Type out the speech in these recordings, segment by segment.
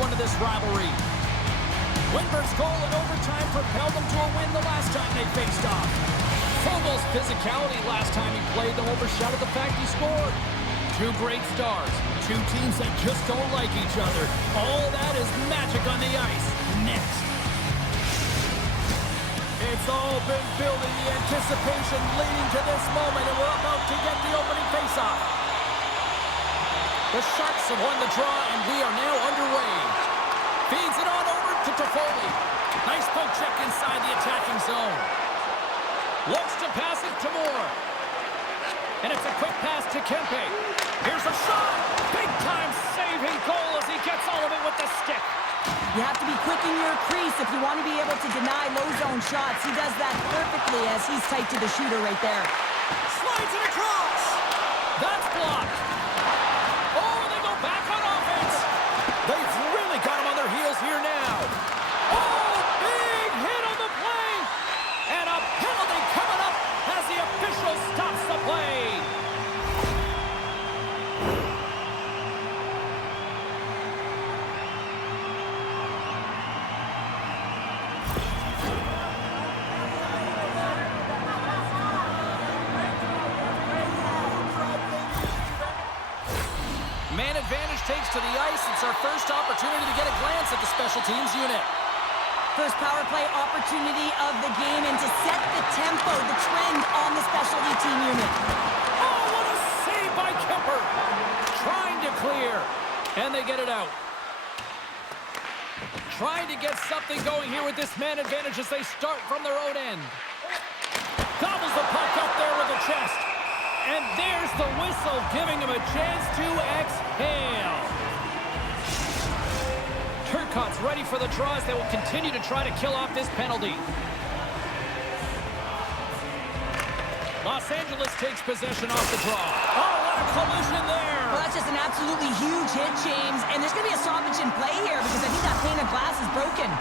one to this rivalry. Windberg's goal in overtime propelled them to a win the last time they faced off. Fogel's physicality last time he played them overshadowed the fact he scored. Two great stars, two teams that just don't like each other. All that is magic on the ice. Next. It's all been building, the anticipation leading to this moment, and we're about to get the opening faceoff. The Sharks have won the draw, and we are now underway. Feeds it on over to Toffoli. Nice poke check inside the attacking zone. Looks to pass it to Moore. And it's a quick pass to Kempe. Here's a shot. Big-time saving goal as he gets all of it with the stick. You have to be quick in your crease if you want to be able to deny low-zone shots. He does that perfectly as he's tight to the shooter right there. Slides it across. That's blocked. Oh, they go back on offense. They've really got him on their heels here now. Oh, big hit on the play. And a penalty coming up as the official stops the play. Man advantage takes to the ice. It's our first opportunity to get a glance at the special teams unit. First power play opportunity of the game, and to set the tempo, the trend on the specialty team unit. Oh, what a save by Kemper. Trying to clear, and they get it out. Trying to get something going here with this man advantage as they start from their own end. Gobbles the puck up there with the chest. And there's the whistle, giving him a chance to exhale. Turcotte's ready for the draw as they will continue to try to kill off this penalty. Los Angeles takes possession off the draw. Oh, what a collision there. Well, that's just an absolutely huge hit, James. And there's going to be a stoppage in play here because I think that pane of glass is broken.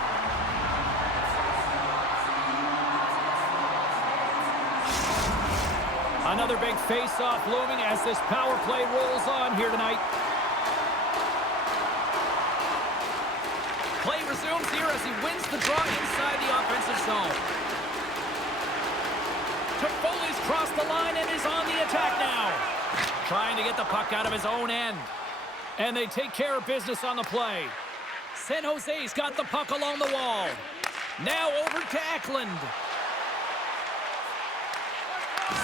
Another big face-off looming as this power play rolls on here tonight. Play resumes here as he wins the draw inside the offensive zone. Toffoli's crossed the line and is on the attack now. Trying to get the puck out of his own end. And they take care of business on the play. San Jose's got the puck along the wall. Now over to Eklund.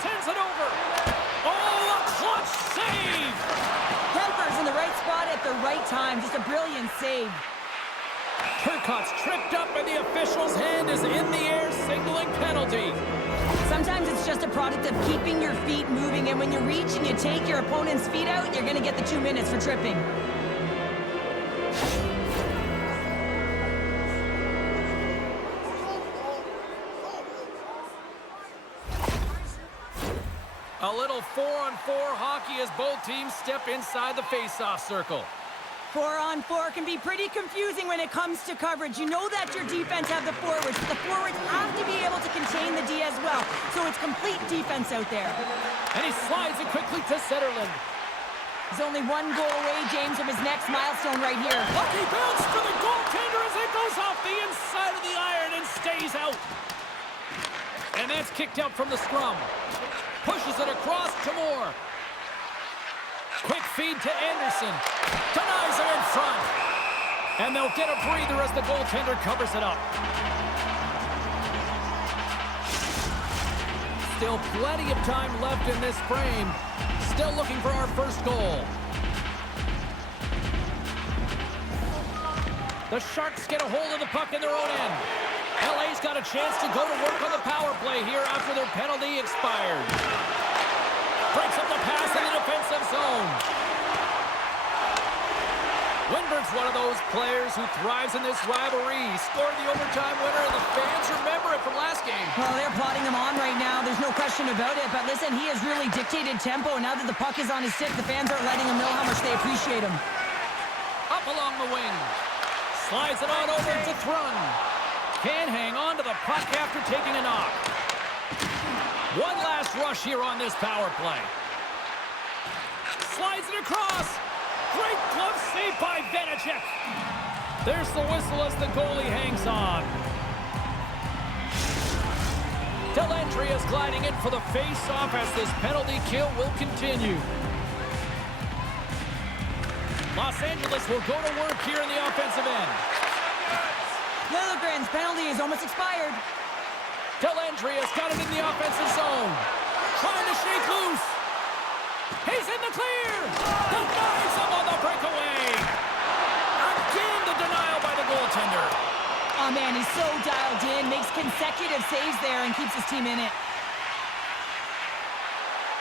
Sends it over. Oh, a clutch save! Kemper's in the right spot at the right time. Just a brilliant save. Turcotte's tripped up and the official's hand is in the air signaling penalty. Sometimes it's just a product of keeping your feet moving, and when you reach and you take your opponent's feet out, you're going to get the 2 minutes for tripping. A little 4-on-4 hockey as both teams step inside the face-off circle. 4-on-4 can be pretty confusing when it comes to coverage. You know that your defense have the forwards, but the forwards have to be able to contain the D as well. So it's complete defense out there. And he slides it quickly to Zetterlund. He's only one goal away, James, from his next milestone right here. Lucky bounce for the goaltender as it goes off the inside of the iron and stays out. And that's kicked out from the scrum. Pushes it across to Moore. Quick feed to Anderson. Denies him in front. And they'll get a breather as the goaltender covers it up. Still plenty of time left in this frame. Still looking for our first goal. The Sharks get a hold of the puck in their own end. LA's got a chance to go to work on the power play here after their penalty expired. Breaks up the pass in the defensive zone. Windberg's one of those players who thrives in this rivalry. He scored the overtime winner, and the fans remember it from last game. Well, they're plotting him on right now. There's no question about it. But listen, he has really dictated tempo, and now that the puck is on his stick, the fans are letting him know how much they appreciate him. Up along the wing. Slides it on over to Thrun. Can't hang on to the puck after taking a knock. One last rush here on this power play. Slides it across. Great glove save by Vanacek. There's the whistle as the goalie hangs on. Dellandrea is gliding in for the face-off as this penalty kill will continue. Los Angeles will go to work here in the offensive end. Liljegren's penalty is almost expired. Dellandrea's got it in the offensive zone. Trying to shake loose. He's in the clear. Denies him on the breakaway. Again, the denial by the goaltender. Oh, man, he's so dialed in. Makes consecutive saves there and keeps his team in it.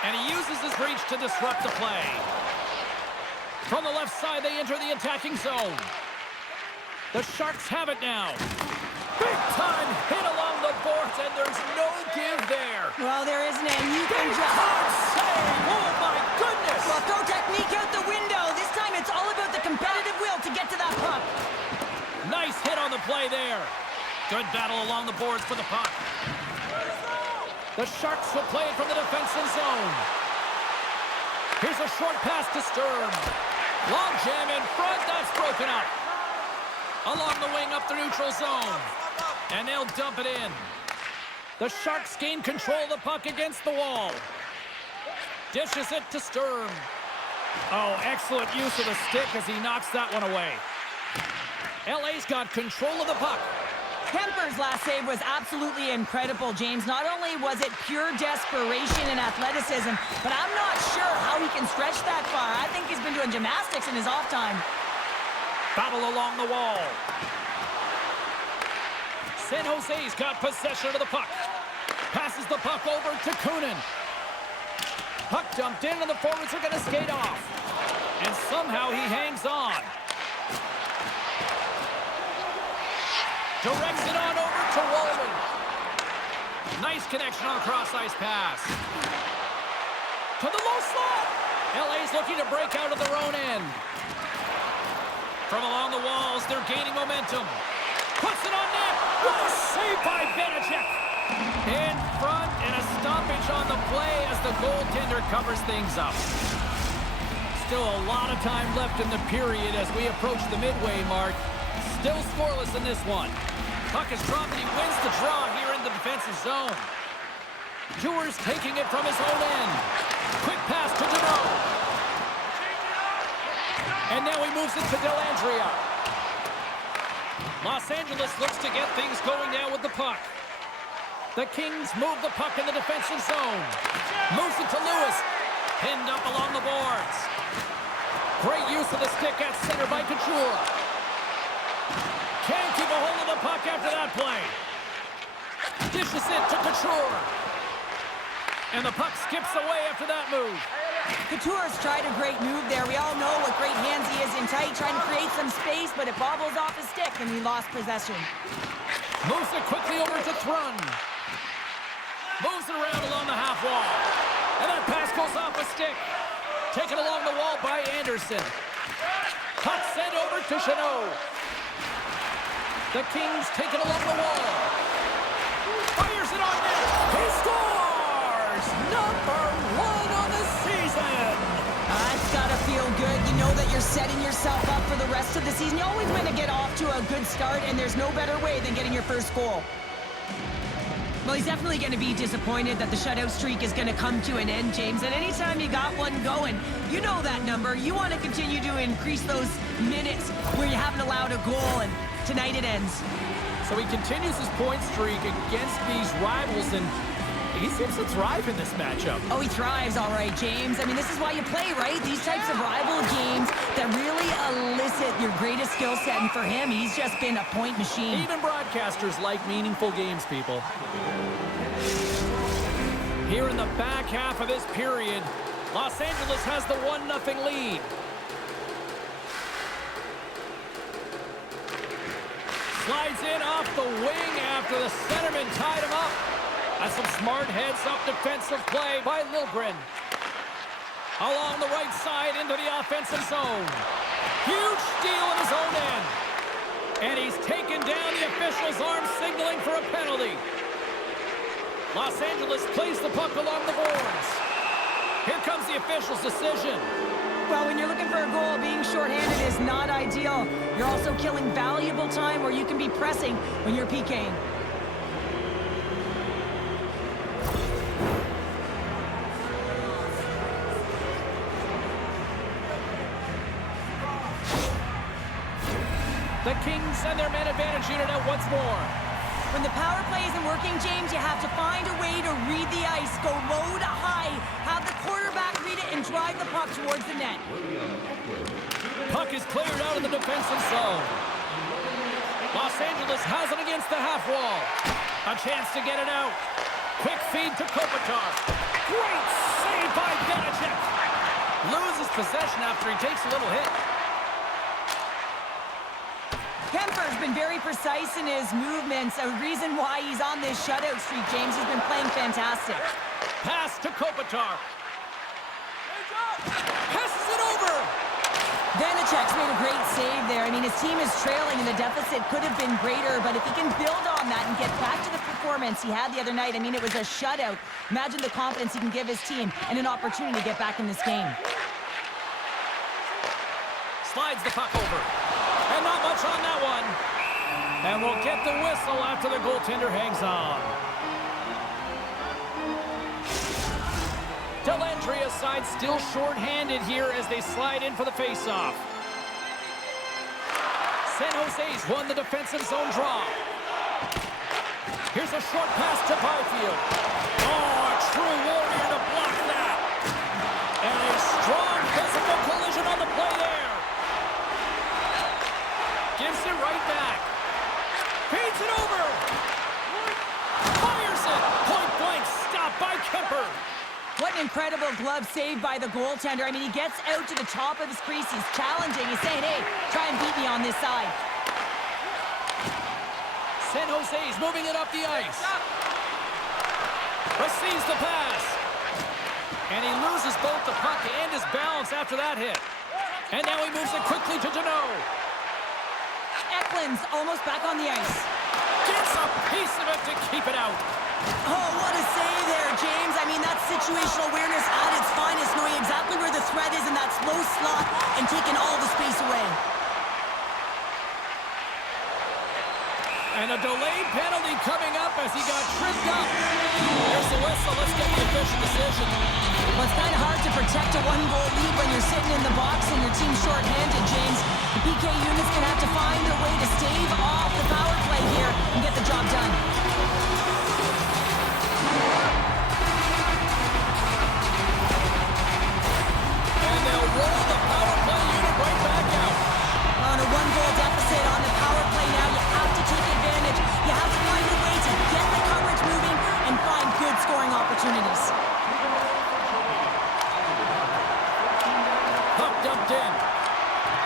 And he uses his reach to disrupt the play. From the left side, they enter the attacking zone. The Sharks have it now. Big time hit along the boards, and there's no give there. Well, there isn't, and you can Big just... time save! Oh, my goodness! Well, throw technique out the window. This time it's all about the competitive will to get to that puck. Nice hit on the play there. Good battle along the boards for the puck. The Sharks will play it from the defensive zone. Here's a short pass to Sturm. Long jam in front, that's broken up. Along the wing up the neutral zone. And they'll dump it in. The Sharks gain control of the puck against the wall. Dishes it to Sturm. Oh, excellent use of the stick as he knocks that one away. LA's got control of the puck. Kemper's last save was absolutely incredible, James. Not only was it pure desperation and athleticism, but I'm not sure how he can stretch that far. I think he's been doing gymnastics in his off time. Battle along the wall. San Jose's got possession of the puck. Passes the puck over to Kunin. Puck dumped in and the forwards are going to skate off. And somehow he hangs on. Directs it on over to Wallman. Nice connection on a cross-ice pass. To the low slot. LA's looking to break out of their own end. From along the walls, they're gaining momentum. Puts it on net. What a save by Vanacek. In front and a stoppage on the play as the goaltender covers things up. Still a lot of time left in the period as we approach the midway mark. Still scoreless in this one. Puck is dropped and he wins the draw here in the defensive zone. Dewars taking it from his own end. Quick pass to Deneau. And now he moves it to Dellandrea. Los Angeles looks to get things going now with the puck. The Kings move the puck in the defensive zone. Moves it to Lewis. Pinned up along the boards. Great use of the stick at center by Couture. Can't keep a hold of the puck after that play. Dishes it to Couture. And the puck skips away after that move. Couture's tried a great move there. We all know what great hands he is in tight, trying to create some space, but it bobbles off his stick and he lost possession. Moves it quickly over to Thrun. Moves it around along the half wall. And that pass goes off a stick. Taken along the wall by Anderson. Puck sent over to Chanot. The Kings take it along the wall. Fires it on net. He scores! Number 1 on the season. It's got to feel good. You know that you're setting yourself up for the rest of the season. You always want to get off to a good start, and there's no better way than getting your first goal. Well, he's definitely going to be disappointed that the shutout streak is going to come to an end, James. And anytime you got one going, you know that number. You want to continue to increase those minutes where you haven't allowed a goal, and tonight it ends. So he continues his point streak against these rivals, and he seems to thrive in this matchup. Oh, he thrives, all right, James. I mean, this is why you play, right? These types of rival games that really elicit your greatest skill set, and for him, he's just been a point machine. Even broadcasters like meaningful games, people. Here in the back half of this period, Los Angeles has the 1-0 lead. Slides in off the wing after the centerman tied him up. That's some smart heads-up defensive play by Liljegren. Along the right side into the offensive zone. Huge steal in his own end. And he's taken down the official's arm, signaling for a penalty. Los Angeles plays the puck along the boards. Here comes the official's decision. Well, when you're looking for a goal, being shorthanded is not ideal. You're also killing valuable time where you can be pressing when you're PKing. The Kings send their man advantage unit out once more. When the power play isn't working, James, you have to find a way to read the ice. Go low to high, have the quarterback read it, and drive the puck towards the net. Puck is cleared out of the defensive zone. Los Angeles has it against the half wall. A chance to get it out. Quick feed to Kopitar. Great save by Vanacek. Loses possession after he takes a little hit. Kemper's been very precise in his movements, a reason why he's on this shutout streak, James. He's been playing fantastic. Pass to Kopitar. Passes it over. Vanacek's made a great save there. I mean, his team is trailing, and the deficit could have been greater, but if he can build on that and get back to the performance he had the other night, I mean, it was a shutout. Imagine the confidence he can give his team and an opportunity to get back in this game. Slides the puck over. And not much on that one. And we'll get the whistle after the goaltender hangs on. Dellandria's side still short-handed here as they slide in for the face-off. San Jose's won the defensive zone draw. Here's a short pass to Byfield. Oh, a true warrior to block that. And a strong physical collision on the play there. Gives it right back. Feeds it over. Fires it. Point blank stop by Kemper. What an incredible glove save by the goaltender. I mean, he gets out to the top of his crease. He's challenging. He's saying, hey, try and beat me on this side. San Jose's moving it up the ice. Receives the pass. And he loses both the puck and his balance after that hit. And now he moves it quickly to Deneau. Eklund's almost back on the ice. Gets a piece of it to keep it out. Oh, what a save there, James. I mean, that's situational awareness at its finest, knowing exactly where the threat is in that slow slot and taking all the space away. And a delayed penalty coming up as he got tripped up. Here's the whistle. Let's get the official decision. Well, it's kind of hard to protect a one-goal lead when you're sitting in the box and your team's short-handed, James. The PK unit's going to have to find a way to stave off the power play here and get the job done. And they'll roll the power play unit right back out. On a one-goal deficit on the power play now, you have to take advantage. You have to find a way to get the coverage moving and find good scoring opportunities. Puck dumped in.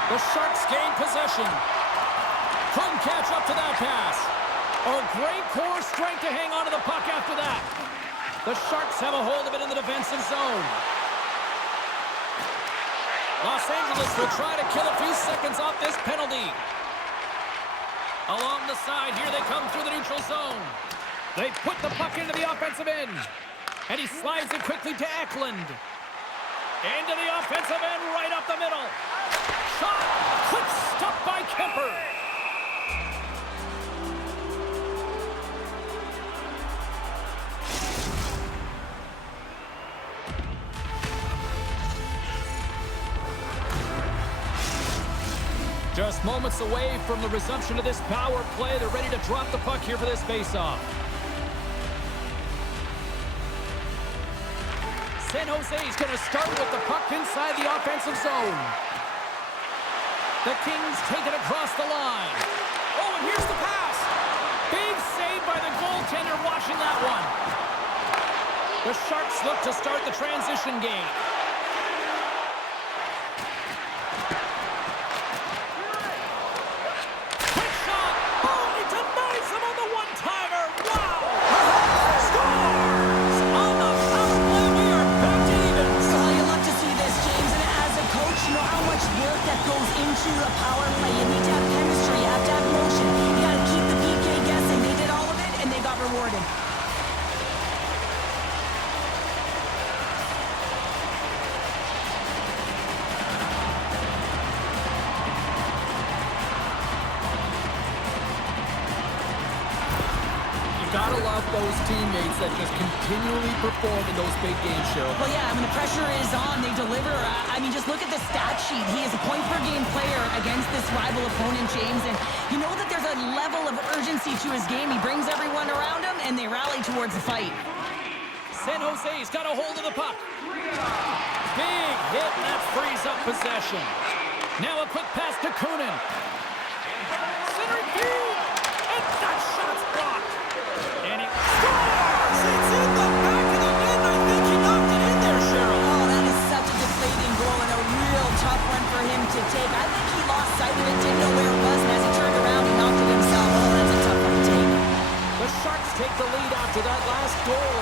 The Sharks gain possession. Couldn't catch up to that pass. Oh, great core strength to hang on to the puck after that. The Sharks have a hold of it in the defensive zone. Los Angeles will try to kill a few seconds off this penalty. Along the side, here they come through the neutral zone. They put the puck into the offensive end. And he slides it quickly to Eklund. Into the offensive end, right up the middle. Shot! Quick stop by Kemper. Just moments away from the resumption of this power play. They're ready to drop the puck here for this face-off. San Jose's going to start with the puck inside the offensive zone. The Kings take it across the line. Oh, and here's the pass. Big save by the goaltender watching that one. The Sharks look to start the transition game. Quick shot. Oh, he denies him on the one-timer. Wow. Scores! On the power play, we are back to evens. Oh, you love to see this, James. And as a coach, you know how much work that goes into a power play. You need to have chemistry. You have to have motion. You got to keep the PK guessing. They did all of it, and they got rewarded. Gotta love those teammates that just continually perform in those big games, Cheryl. Well, yeah, when the pressure is on, they deliver. I mean, just look at the stat sheet. He is a point-per-game player against this rival opponent, James, and you know that there's a level of urgency to his game. He brings everyone around him, and they rally towards the fight. San Jose's got a hold of the puck. Big hit, and that frees up possession. Now a quick pass to Kunin. Centering field, and that shot's blocked. And he scores! It's in the back of the net. I think he knocked it in there, Cheryl. Oh, that is such a deflating goal and a real tough one for him to take. I think he lost sight of it, didn't know where it was, and as he turned around, he knocked it himself. Oh, that's a tough one to take. The Sharks take the lead after that last goal.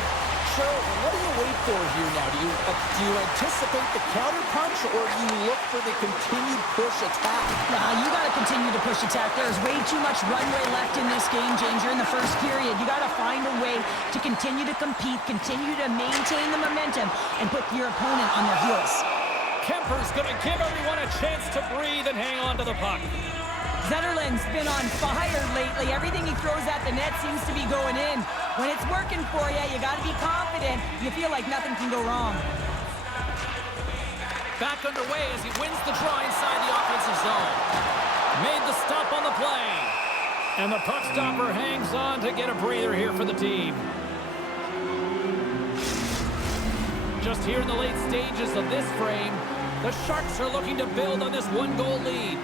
Cheryl, what do you wait for here now? Do you anticipate the counter punch, or do you look for the continued push attack? You got to continue to push attack. There's way too much runway left in this game, James. You're in the first period. You got to find a way to continue to compete, continue to maintain the momentum, and put your opponent on their heels. Kemper's going to give everyone a chance to breathe and hang on to the puck. Zetterlund's been on fire lately. Everything he throws at the net seems to be going in. When it's working for you, you got to be confident. You feel like nothing can go wrong. Back underway as he wins the draw inside the offensive zone. Made the stop on the play. And the puck stopper hangs on to get a breather here for the team. Just here in the late stages of this frame, the Sharks are looking to build on this one-goal lead.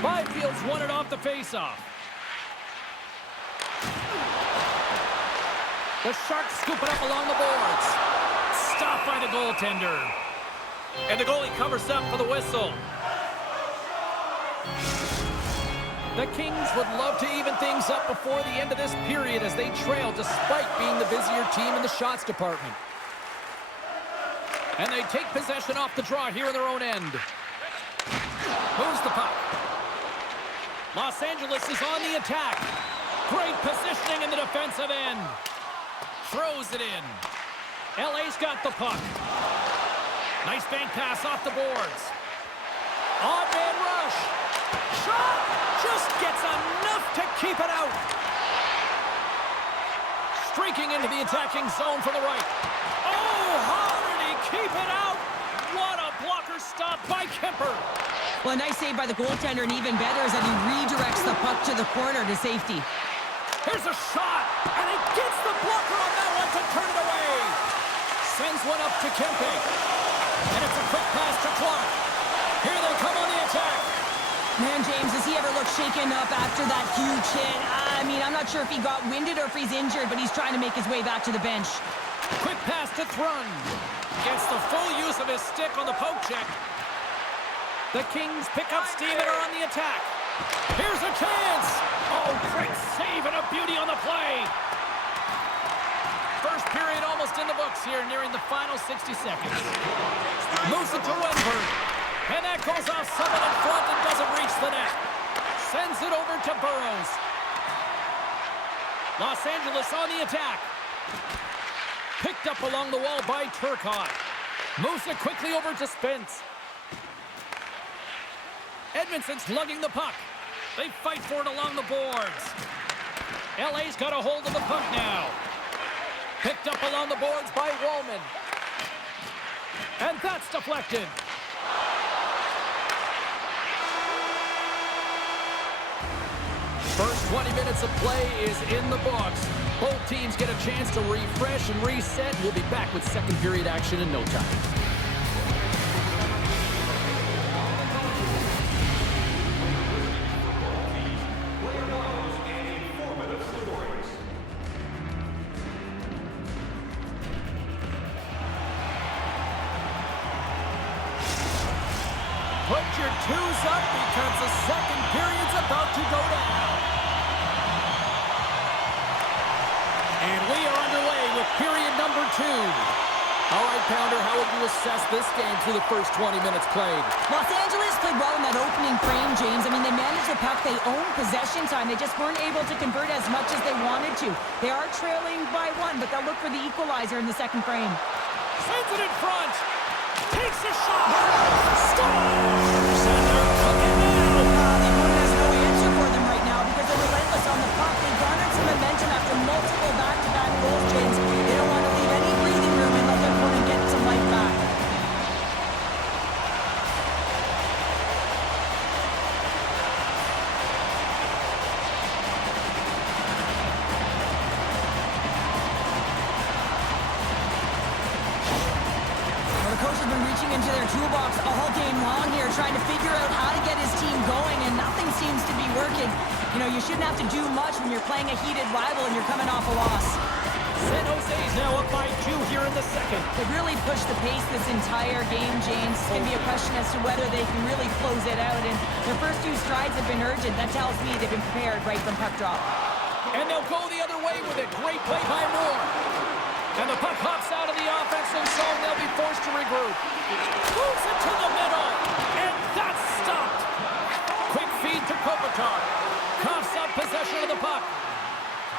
Byfield's won it off the faceoff. The Sharks scoop it up along the boards. Stopped by the goaltender. And the goalie covers up for the whistle. The Kings would love to even things up before the end of this period as they trail despite being the busier team in the shots department. And they take possession off the draw here in their own end. Moves the puck. Los Angeles is on the attack. Great positioning in the defensive end. Throws it in. LA's got the puck. Nice bank pass off the boards. Odd man rush. Shot! Just gets enough to keep it out. Streaking into the attacking zone from the right. Oh, how did he keep it out? What a blocker stop by Kemper. Well, a nice save by the goaltender, and even better is that he redirects the puck to the corner to safety. Here's a shot, and he gets the blocker on that one to turn it away. Sends one up to Kempe. And it's a quick pass to Clark. Here they come on the attack. Man, James, does he ever look shaken up after that huge hit? I mean, I'm not sure if he got winded or if he's injured, but he's trying to make his way back to the bench. Quick pass to Thrun. Gets the full use of his stick on the poke check. The Kings pick up steam and are on the attack. Here's a chance. Oh, great save and a beauty on the play. First period almost in the books here, nearing the final 60 seconds. Moves it to Wenberg. And that goes off someone in front and doesn't reach the net. Sends it over to Burrows. Los Angeles on the attack. Picked up along the wall by Turcotte. Moves it quickly over to Spence. Edmondson's lugging the puck. They fight for it along the boards. LA's got a hold of the puck now. Picked up along the boards by Wallman. And that's deflected. First 20 minutes of play is in the books. Both teams get a chance to refresh and reset. We'll be back with second period action in no time. Put your twos up because the second period's about to go down. And we are underway with period number 2. All right, Pounder, how would you assess this game through the first 20 minutes played? Los Angeles played well in that opening frame, James. I mean, they managed the puck. They owned possession time. They just weren't able to convert as much as they wanted to. They are trailing by 1, but they'll look for the equalizer in the second frame. Sends it in front. Takes a shot. Scores! And they're cooking now. The opponent has no answer for them right now because they're relentless on the puck. to their toolbox all game long here, trying to figure out how to get his team going, and nothing seems to be working. You know, you shouldn't have to do much when you're playing a heated rival and you're coming off a loss. San Jose's now up by 2 here in the second. They really pushed the pace this entire game, James. It's going to be a question as to whether they can really close it out, and their first 2 strides have been urgent. That tells me they've been prepared right from puck drop. And they'll go the other way with it. Great play by Moore. And the puck hops out of the offensive zone. They'll be forced to regroup. Moves it to the middle. And that's stopped. Quick feed to Kopitar. Coughs up possession of the puck.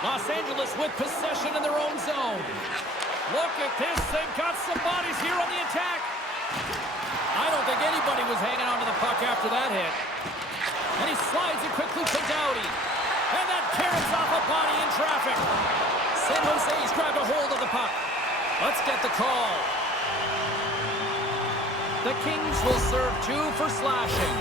Los Angeles with possession in their own zone. Look at this. They've got some bodies here on the attack. I don't think anybody was hanging on to the puck after that hit. And he slides it quickly to Doughty. And that carries off a body in traffic. San Jose's grabbed a hold of the puck. Let's get the call. The Kings will serve 2 for slashing.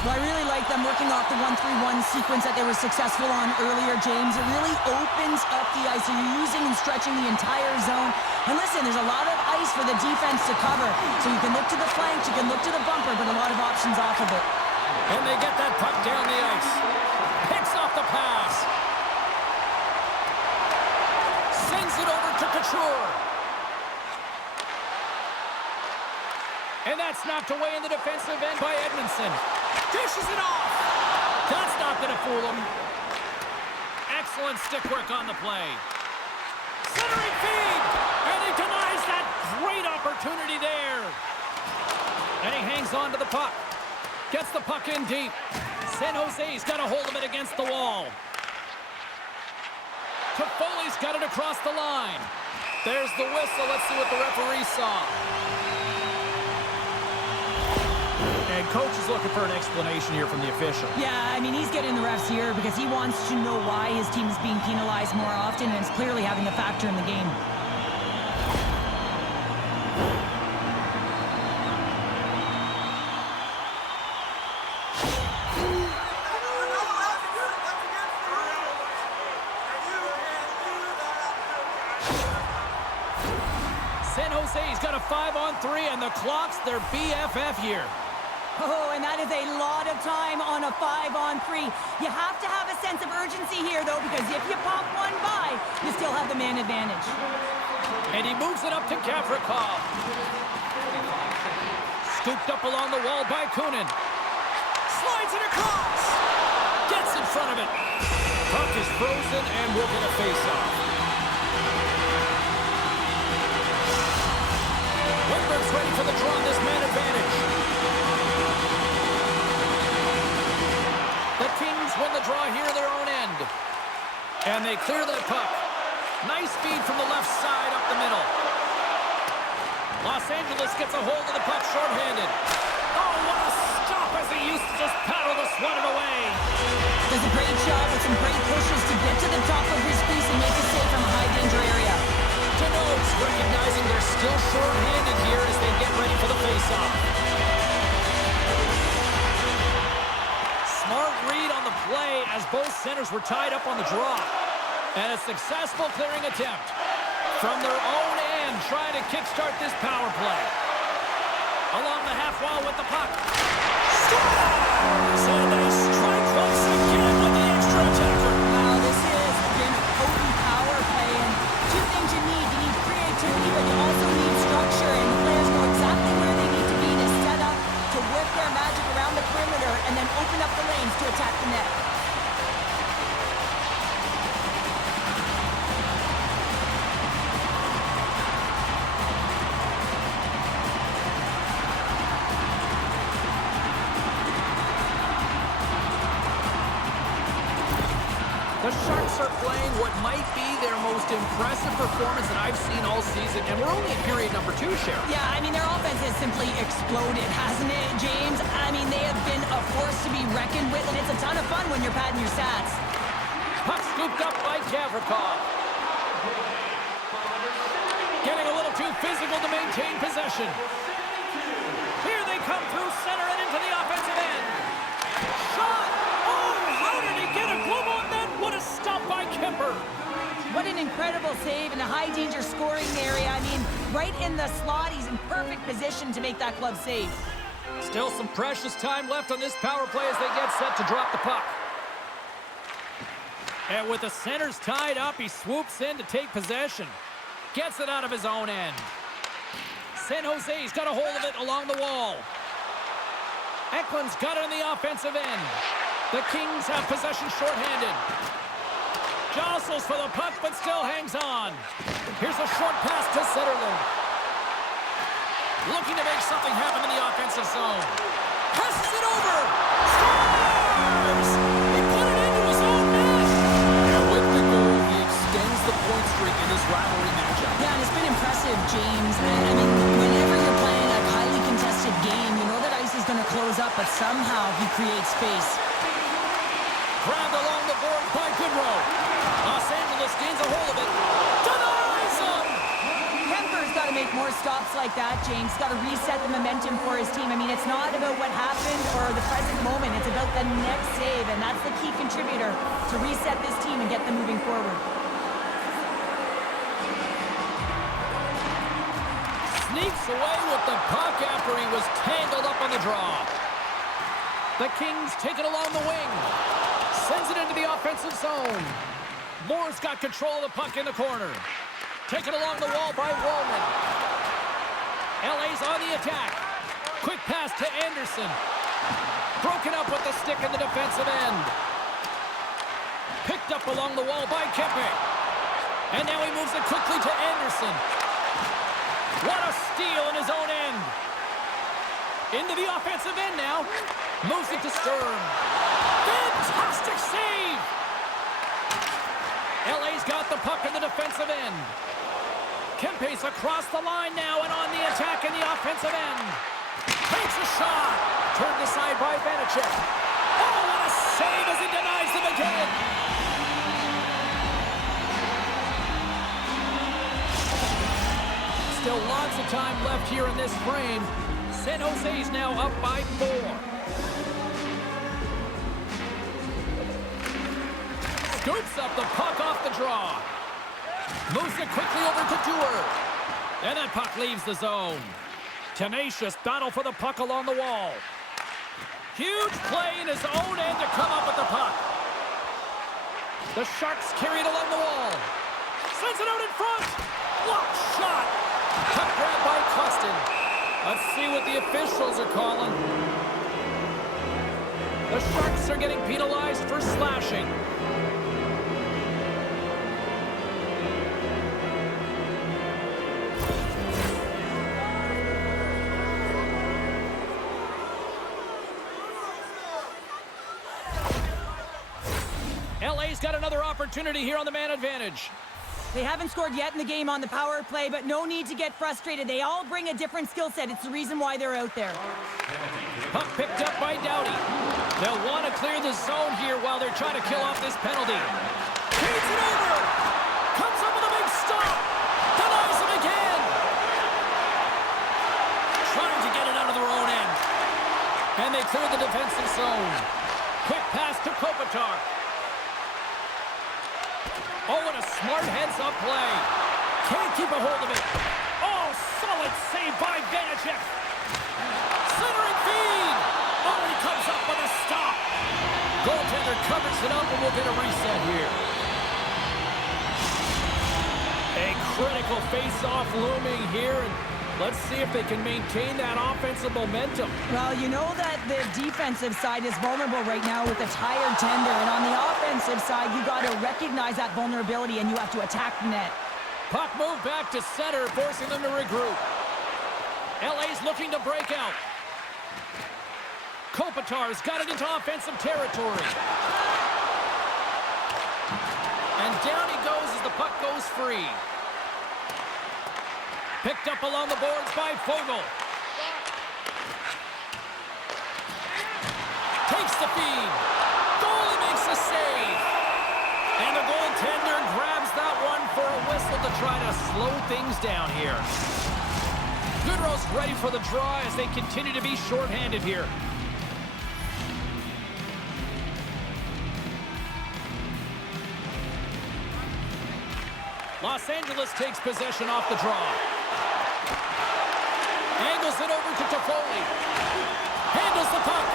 Well, I really like them working off the 1-3-1 sequence that they were successful on earlier, James. It really opens up the ice. So you're using and stretching the entire zone. And listen, there's a lot of ice for the defense to cover. So you can look to the flanks, you can look to the bumper, but a lot of options off of it. And they get that puck down the ice. Picks off the pass. Sends it over to Couture. And that's knocked away in the defensive end by Edmondson. Dishes it off. That's not going to fool him. Excellent stick work on the play. Centering feed. And he denies that great opportunity there. And he hangs on to the puck. Gets the puck in deep. San Jose's got a hold of it against the wall. Toffoli's got it across the line. There's the whistle. Let's see what the referee saw. And coach is looking for an explanation here from the official. Yeah, I mean, he's getting the refs here because he wants to know why his team is being penalized more often, and it's clearly having a factor in the game. San Jose's got a 5-on-3, and the clock's their BFF here. Oh, and that is a lot of time on a 5-on-3. You have to have a sense of urgency here, though, because if you pop one by, you still have the man advantage. And he moves it up to Gavrikov. Scooped up along the wall by Kunin. Slides it across. Gets in front of it. Puck is frozen, and we'll get a face-off. Wenberg's ready for the draw on this man advantage. The Kings win the draw here their own end. And they clear that puck. Nice feed from the left side up the middle. Los Angeles gets a hold of the puck shorthanded. Oh, what a stop as he used to just paddle to swat it away. Does a great job with some great pushes to get to the top of his crease and make it safe from a high-danger area. Denotes recognizing they're still short-handed here as they get ready for the face-off. Smart read on the play as both centers were tied up on the draw. And a successful clearing attempt. From their own end, trying to kickstart this power play. Along the half wall with the puck. Scores! And they strike once again with the extra attacker. Wow, this has been a potent power play. And two things you need. You need creativity, but you also need structure. And the players know exactly where they need to be to set up, to work their magic around the perimeter, and then open up the lanes to attack the net. The Sharks are playing what might be their most impressive performance that I've seen all season, and we're only in period number 2, Sharon. Yeah, I mean, their offense has simply exploded, hasn't it, James? I mean, they have been a force to be reckoned with, and it's a ton of fun when you're padding your stats. Puck scooped up by Gavrikov. Getting a little too physical to maintain possession. Here they come through center and into the offensive end. Shot! Oh, how did he get a glove on that? What a stop by Kemper. What an incredible save in a high-danger scoring area. I mean, right in the slot, he's in perfect position to make that glove save. Still some precious time left on this power play as they get set to drop the puck. And with the centers tied up, he swoops in to take possession. Gets it out of his own end. San Jose's got a hold of it along the wall. Eklund's got it on the offensive end. The Kings have possession shorthanded. Jostles for the puck, but still hangs on. Here's a short pass to Zetterlund. Looking to make something happen in the offensive zone. Passes it over. Scores! He put it into his own net. And with the goal, he extends the point streak in this rivalry matchup. Yeah, and it's been impressive, James. I mean, whenever you're playing a highly contested game, you know that ice is going to close up, but somehow he creates space. Grabbed along the board by Goodrow. Los Angeles gains a hold of it. Denies him! Kemper's got to make more stops like that, James. Got to reset the momentum for his team. I mean, it's not about what happened or the present moment. It's about the next save, and that's the key contributor to reset this team and get them moving forward. Sneaks away with the puck after he was tangled up on the draw. The Kings take it along the wing. Sends it into the offensive zone. Moore's got control of the puck in the corner. Taken along the wall by Wallman. LA's on the attack. Quick pass to Anderson. Broken up with the stick in the defensive end. Picked up along the wall by Kempe. And now he moves it quickly to Anderson. What a steal in his own end. Into the offensive end now. Moves it to Sturm. Fantastic save! LA's got the puck in the defensive end. Kempe's across the line now and on the attack in the offensive end. Takes a shot. Turned aside by Vanacek. Oh, what a save as he denies them again. Still lots of time left here in this frame. San Jose's now up by 4. Scoops up the puck off the draw. Moves it quickly over to Dewar. And that puck leaves the zone. Tenacious battle for the puck along the wall. Huge play in his own end to come up with the puck. The Sharks carry it along the wall. Sends it out in front. Blocked shot. Puck grabbed by Costin. Let's see what the officials are calling. The Sharks are getting penalized for slashing. LA's got another opportunity here on the man advantage. They haven't scored yet in the game on the power play, but no need to get frustrated. They all bring a different skill set. It's the reason why they're out there. Puck picked up by Doughty. They'll want to clear the zone here while they're trying to kill off this penalty. Feeds it over. Comes up with a big stop. Denies him again. Trying to get it out of their own end. And they clear the defensive zone. Quick pass to Kopitar. Oh, what a smart heads-up play. Can't keep a hold of it. Oh, solid save by Vanacek. Centering feed. Oh, he comes up with a stop. Goaltender covers it up, and we'll get a reset here. A critical face-off looming here, and let's see if they can maintain that offensive momentum. Well, you know that the defensive side is vulnerable right now with a tired tender, and on the offensive side, you got to recognize that vulnerability, and you have to attack the net. Puck moved back to center, forcing them to regroup. LA's looking to break out. Kopitar's got it into offensive territory. And down he goes as the puck goes free. Picked up along the boards by Fogle. Takes the feed. Goalie makes a save. And the goaltender grabs There's that one for a whistle to try to slow things down here. Goodrow's ready for the draw as they continue to be shorthanded here. Los Angeles takes possession off the draw. Angles it over to Toffoli. Handles the puck.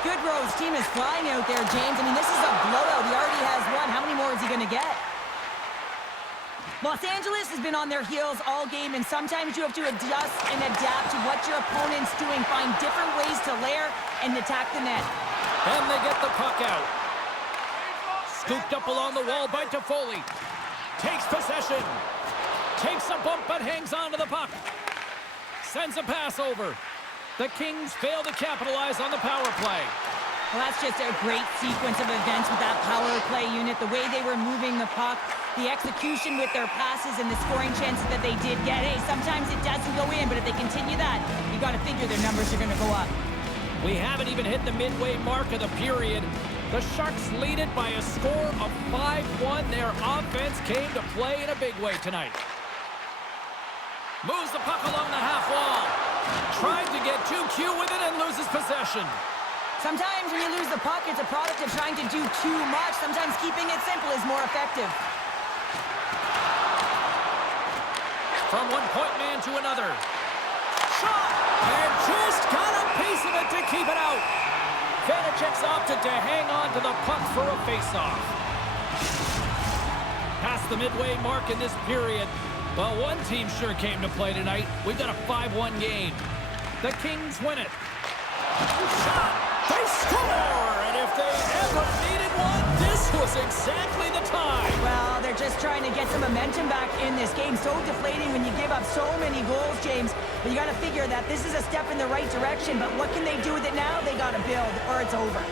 Goodrow's team is flying out there, James. I mean, this is a blowout. He already has one. How many more is he going to get? Los Angeles has been on their heels all game, and sometimes you have to adjust and adapt to what your opponent's doing. Find different ways to layer and attack the net. And they get the puck out. Scooped up along the wall by Toffoli. Takes possession. Takes a bump but hangs on to the puck. Sends a pass over. The Kings fail to capitalize on the power play. Well, that's just a great sequence of events with that power play unit. The way they were moving the puck, the execution with their passes, and the scoring chances that they did get. Hey, sometimes it doesn't go in, but if they continue that, you got to figure their numbers are going to go up. We haven't even hit the midway mark of the period. The Sharks lead it by a score of 5-1. Their offense came to play in a big way tonight. Moves the puck along the half wall. Tried to get too cute with it and loses possession. Sometimes when you lose the puck, it's a product of trying to do too much. Sometimes keeping it simple is more effective. From one point man to another. Shot! And just got a piece of it to keep it out. Vanecek's opted to hang on to the puck for a face-off. Past the midway mark in this period. Well, one team sure came to play tonight. We've got a 5-1 game. The Kings win it. Shot! They score! And if they ever needed one, this was exactly the time. Well, they're just trying to get some momentum back in this game. So deflating when you give up so many goals, James. But you got to figure that this is a step in the right direction. But what can they do with it now? They got to build, or it's over.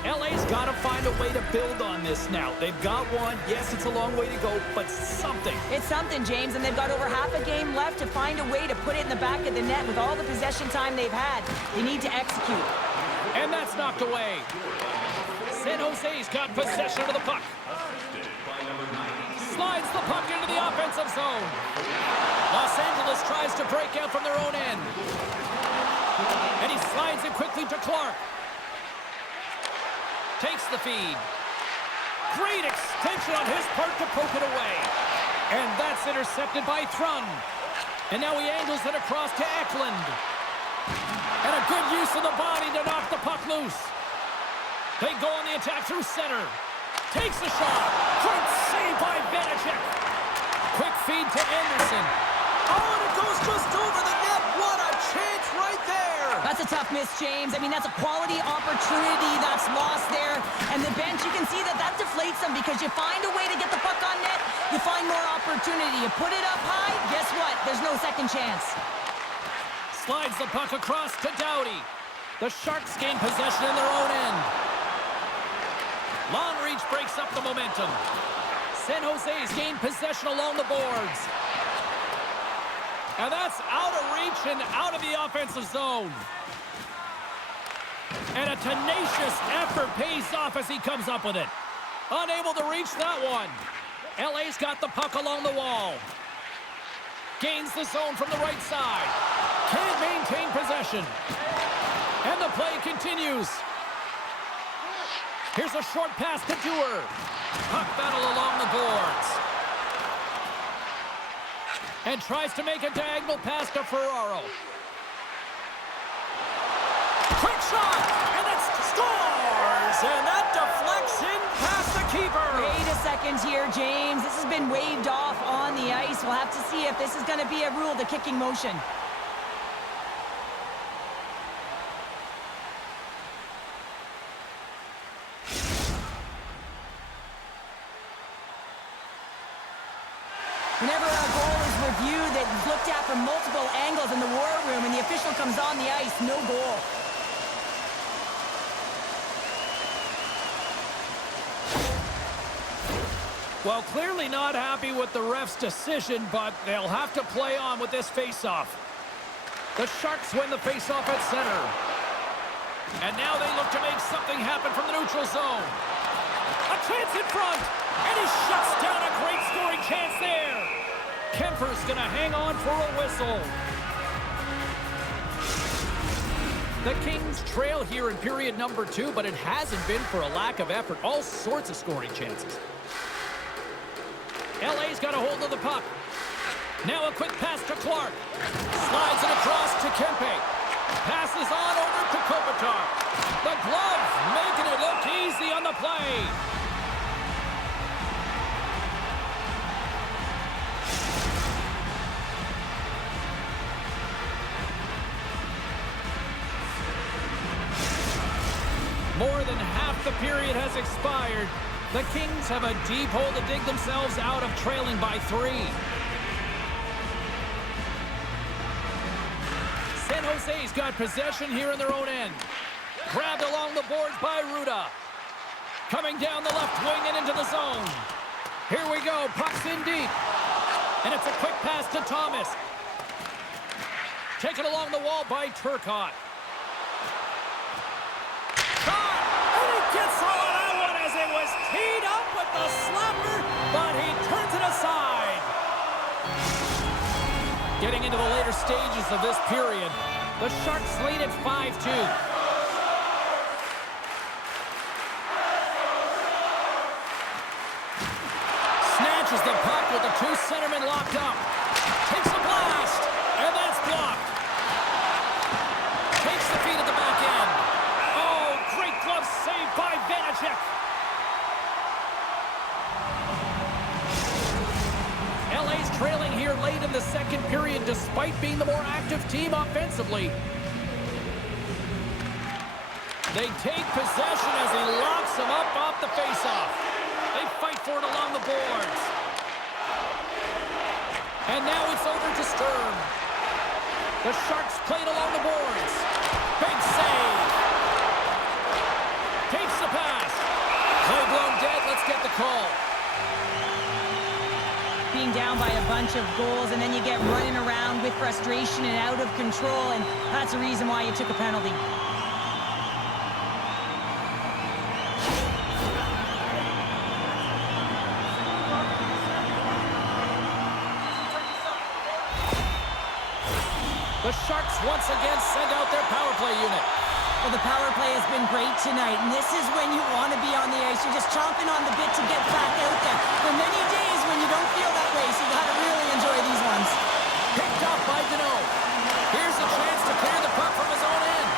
LA's got to find a way to build on this now. They've got one. Yes, it's a long way to go, but something. It's something, James, and they've got over half a game left to find a way to put it in the back of the net. With all the possession time they've had, they need to execute. And that's knocked away. San Jose's got possession of the puck. Slides the puck into the offensive zone. Los Angeles tries to break out from their own end. And he slides it quickly to Clark. Takes the feed. Great extension on his part to poke it away. And that's intercepted by Thrun. And now he angles it across to Eklund. And a good use of the body to knock the puck loose. They go on the attack through center. Takes the shot. Great save by Vanecek. Quick feed to Anderson. Oh, and it goes just over the net. What a chance right there. That's a tough miss, James. I mean, that's a quality opportunity that's lost there. And the bench, you can see that that deflates them because you find a way to get the puck on net, you find more opportunity. You put it up high, guess what? There's no second chance. Slides the puck across to Doughty. The Sharks gain possession in their own end. Long reach breaks up the momentum. San Jose's gained possession along the boards. And that's out of reach and out of the offensive zone. And a tenacious effort pays off as he comes up with it. Unable to reach that one. LA's got the puck along the wall. Gains the zone from the right side. Can't maintain possession. And the play continues. Here's a short pass to Dewar. Puck battle along the boards. And tries to make a diagonal pass to Ferraro. Quick shot! And it scores! And that deflects in past the keeper. Wait a second here, James. This has been waved off on the ice. We'll have to see if this is going to be a rule, the kicking motion. Whenever a goal is reviewed, it's looked at from multiple angles in the war room, and the official comes on the ice, no goal. Well, clearly not happy with the ref's decision, but they'll have to play on with this faceoff. The Sharks win the faceoff at center. And now they look to make something happen from the neutral zone. A chance in front. And he shuts down a great scoring chance there. Kemper's going to hang on for a whistle. The Kings trail here in period number 2, but it hasn't been for a lack of effort. All sorts of scoring chances. LA's got a hold of the puck. Now a quick pass to Clark. Slides it across to Kempe. Passes on over to Kopitar. The glove making it look easy on the play. More than half the period has expired. The Kings have a deep hole to dig themselves out of, trailing by 3. San Jose's got possession here in their own end. Grabbed along the boards by Ruda. Coming down the left wing and into the zone. Here we go, puck's in deep. And it's a quick pass to Thomas. Taken along the wall by Turcotte. Gets all of that one as it was teed up with the slapper, but he turns it aside. Getting into the later stages of this period, the Sharks lead at 5-2. Snatches the puck with the 2 centermen locked up. Takes a blast, and that's blocked. Takes the feed at the back end. Glove saved by Vanacek. LA's trailing here late in the second period despite being the more active team offensively. They take possession as he locks them up off the faceoff. They fight for it along the boards. And now it's over to Sturm. The Sharks played along the boards. Big save. Takes the pass. Play blown dead. Let's get the call. Being down by a bunch of goals, and then you get running around with frustration and out of control, and that's the reason why you took a penalty. The Sharks once again send out their power play unit. Well, the power play has been great tonight, and this is when you want to be on the ice. You're just chomping on the bit to get back out there. There are many days when you don't feel that way, so you got to really enjoy these ones. Picked up by Deneau. Here's a chance to clear the puck from his own end.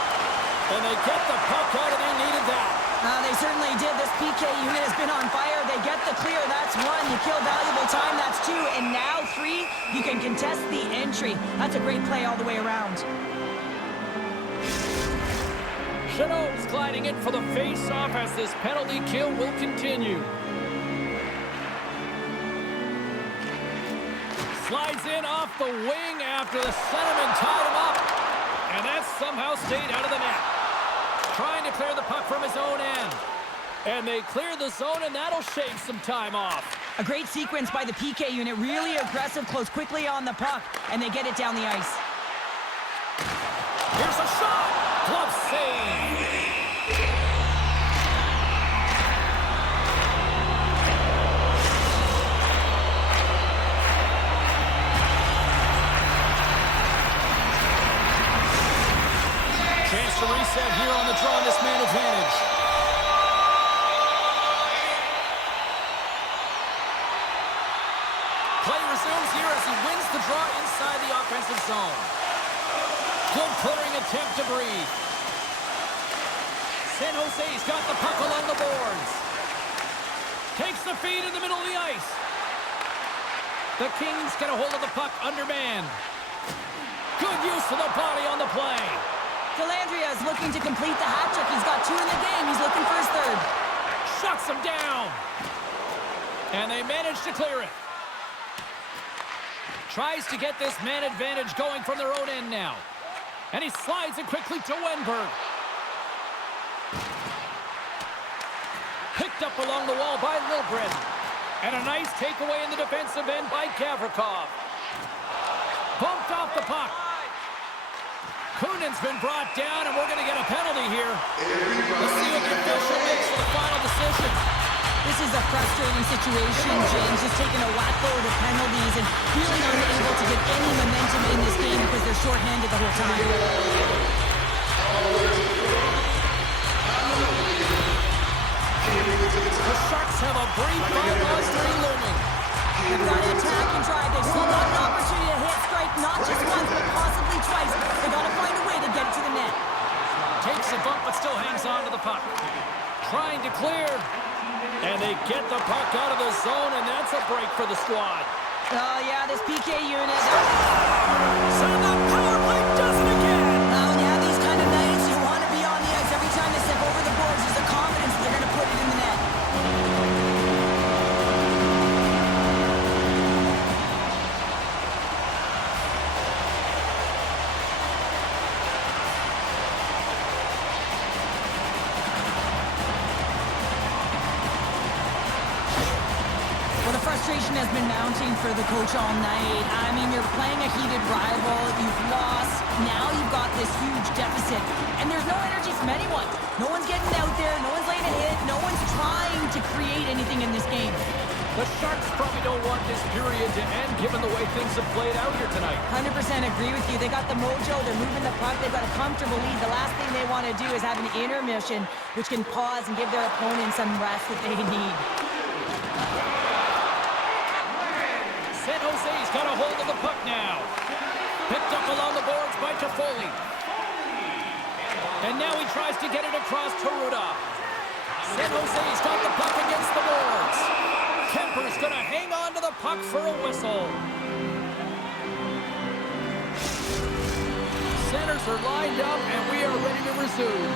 And they get the puck out, and they needed that. They certainly did. This PK unit has been on fire. They get the clear. That's 1. You kill valuable time. That's 2. And now 3. You can contest the entry. That's a great play all the way around. Chanot's gliding in for the face-off as this penalty kill will continue. Slides in off the wing after the centerman tied him up. And that somehow stayed out of the net. Trying to clear the puck from his own end. And they clear the zone, and that'll shave some time off. A great sequence by the PK unit. Really aggressive, close quickly on the puck, and they get it down the ice. Here's a shot. Glove save. Chance to reset here on the draw on this man advantage. Play resumes here as he wins the draw inside the offensive zone. Good clearing attempt to breathe. San Jose's got the puck along the boards. Takes the feed in the middle of the ice. The Kings get a hold of the puck undermanned. Good use of the body on the play. Delandria is looking to complete the hat trick. He's got 2 in the game. He's looking for his 3rd. Shuts him down. And they manage to clear it. Tries to get this man advantage going from their own end now. And he slides it quickly to Wenberg. Picked up along the wall by Liljegren. And a nice takeaway in the defensive end by Gavrikov. Bumped off the puck. Kunin's been brought down, and we're going to get a penalty here. Let's see what the official makes for the final decision. This is a frustrating situation, James. Just taking a whack-load of penalties and really unable to get any momentum in this game because they're shorthanded the whole time. The Sharks have a brief 5-on-3 looming. They've got to attack and drive. They've still got an opportunity to hit strike not just once, but possibly twice. They've got to find a way to get it to the net. Takes a bump, but still hangs on to the puck. Trying to clear. And they get the puck out of the zone, and that's a break for the squad. Oh, yeah, this PK unit. So the power play does it again. Oh, yeah, these kind of nights, you want to be on the ice. Every time they step over the boards, there's a confidence that they're going to put it in the net. Frustration has been mounting for the coach all night. I mean, you're playing a heated rival. You've lost. Now you've got this huge deficit. And there's no energy from anyone. No one's getting out there. No one's laying a hit. No one's trying to create anything in this game. The Sharks probably don't want this period to end, given the way things have played out here tonight. 100% agree with you. They got the mojo. They're moving the puck. They've got a comfortable lead. The last thing they want to do is have an intermission, which can pause and give their opponent some rest that they need. San Jose's got a hold of the puck now. Picked up along the boards by Toffoli. And now he tries to get it across to Rudolph. San Jose's got the puck against the boards. Kemper's going to hang on to the puck for a whistle. Centers are lined up, and we are ready to resume.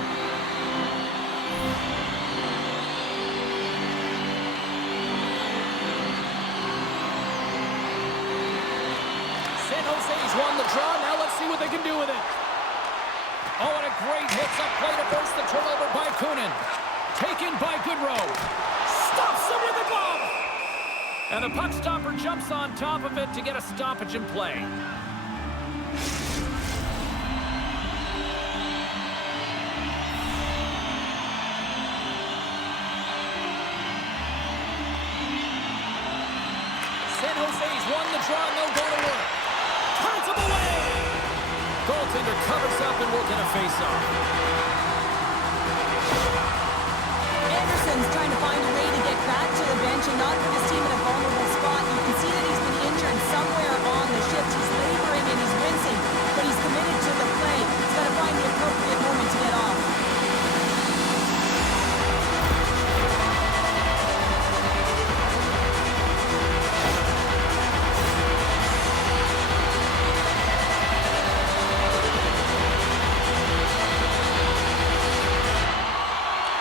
San Jose's won the draw. Now let's see what they can do with it. Oh, and a great hits up play to force the turnover by Kunin. Taken by Goodrow. Stops him with a glove. And the puck stopper jumps on top of it to get a stoppage in play. San Jose's won the draw, and they'll go to work. Turns him away! Goaltender covers up, and we'll get a face-off. Anderson's trying to find a way to get back to the bench and not put his team in a vulnerable spot. You can see that he's been injured somewhere on the shift. He's laboring and he's wincing, but he's committed to the play. He's got to find the appropriate moment to get off.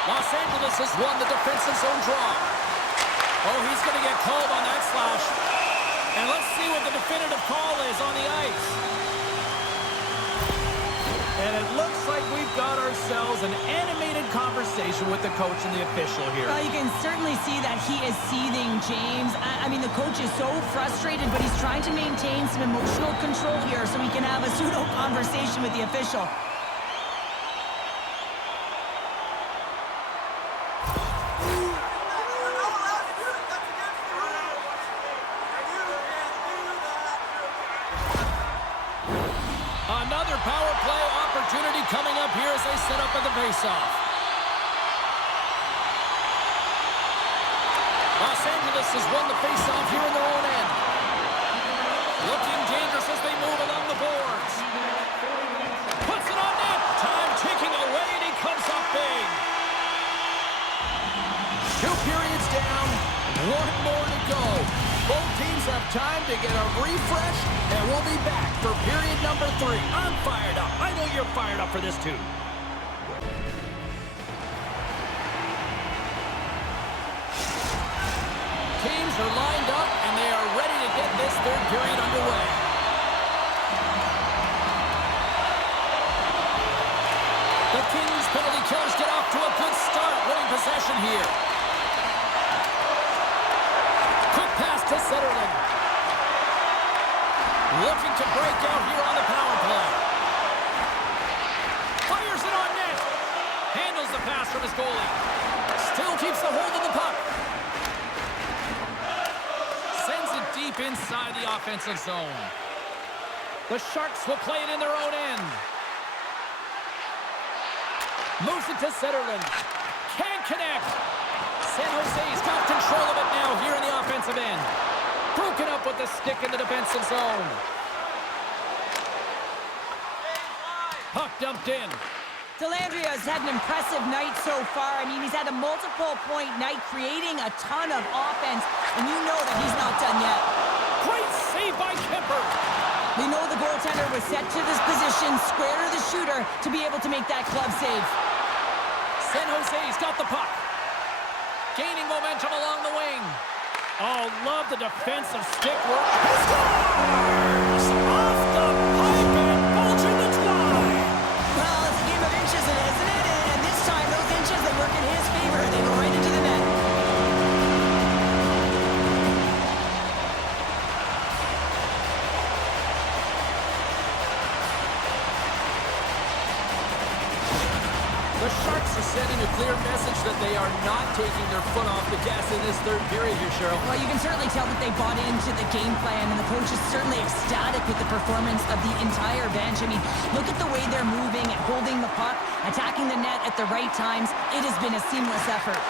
Los Angeles has won the defensive zone draw. Oh, he's going to get called on that slash. And let's see what the definitive call is on the ice. And it looks like we've got ourselves an animated conversation with the coach and the official here. Well, you can certainly see that he is seething, James. I mean, the coach is so frustrated, but he's trying to maintain some emotional control here so he can have a pseudo conversation with the official. Another power play opportunity coming up here as they set up at the faceoff. Los Angeles has won the faceoff here in their own end. Looking dangerous as they move along the boards. Puts it on net. Time ticking away, and he comes up big. 2 periods down. 1 more to go. Both teams have time to get a refresh, and we'll be back for period number 3. I'm fired up. I know you're fired up for this too. Teams are lined up, and they are ready to get this 3rd period underway. The Kings penalty killers get off to a good start, winning possession here. To Zetterlund. Looking to break out here on the power play. the pass from his goalie. Still keeps the hold of the puck. Sends it deep inside the offensive zone. The Sharks will play it in their own end. Moves it to Zetterlund. Can't connect. San Jose's got control of it now here in the offensive end. Broken up with the stick in the defensive zone. Puck dumped in. Dellandrea has had an impressive night so far. I mean, he's had a multiple-point night, creating a ton of offense, and you know that he's not done yet. Great save by Kemper. We know the goaltender was set to this position, square to the shooter, to be able to make that glove save. San Jose's got the puck. Gaining momentum along the wing. Oh, love the defensive stick work. He scores! Off the pipe and bulging the twine. Well, it's a game of inches, isn't it? And this time, those inches, they work in his favor. They go right into the net. The Sharks are sending a clear message that they are not taking their foot off the gas in this third period here, Cheryl. Well, you can certainly tell that they bought into the game plan, and the coach is certainly ecstatic with the performance of the entire bench. I mean, look at the way they're moving and holding the puck, attacking the net at the right times. It has been a seamless effort.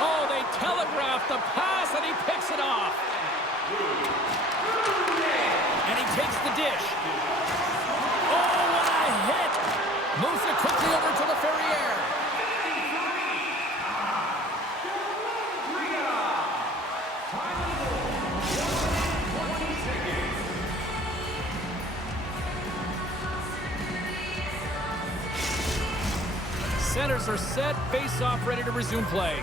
Oh, they telegraphed the pass, and he picks it off. And he takes the dish. Oh, what a hit! Moves it quickly over to the Ferrier. Centers are set, face-off ready to resume play.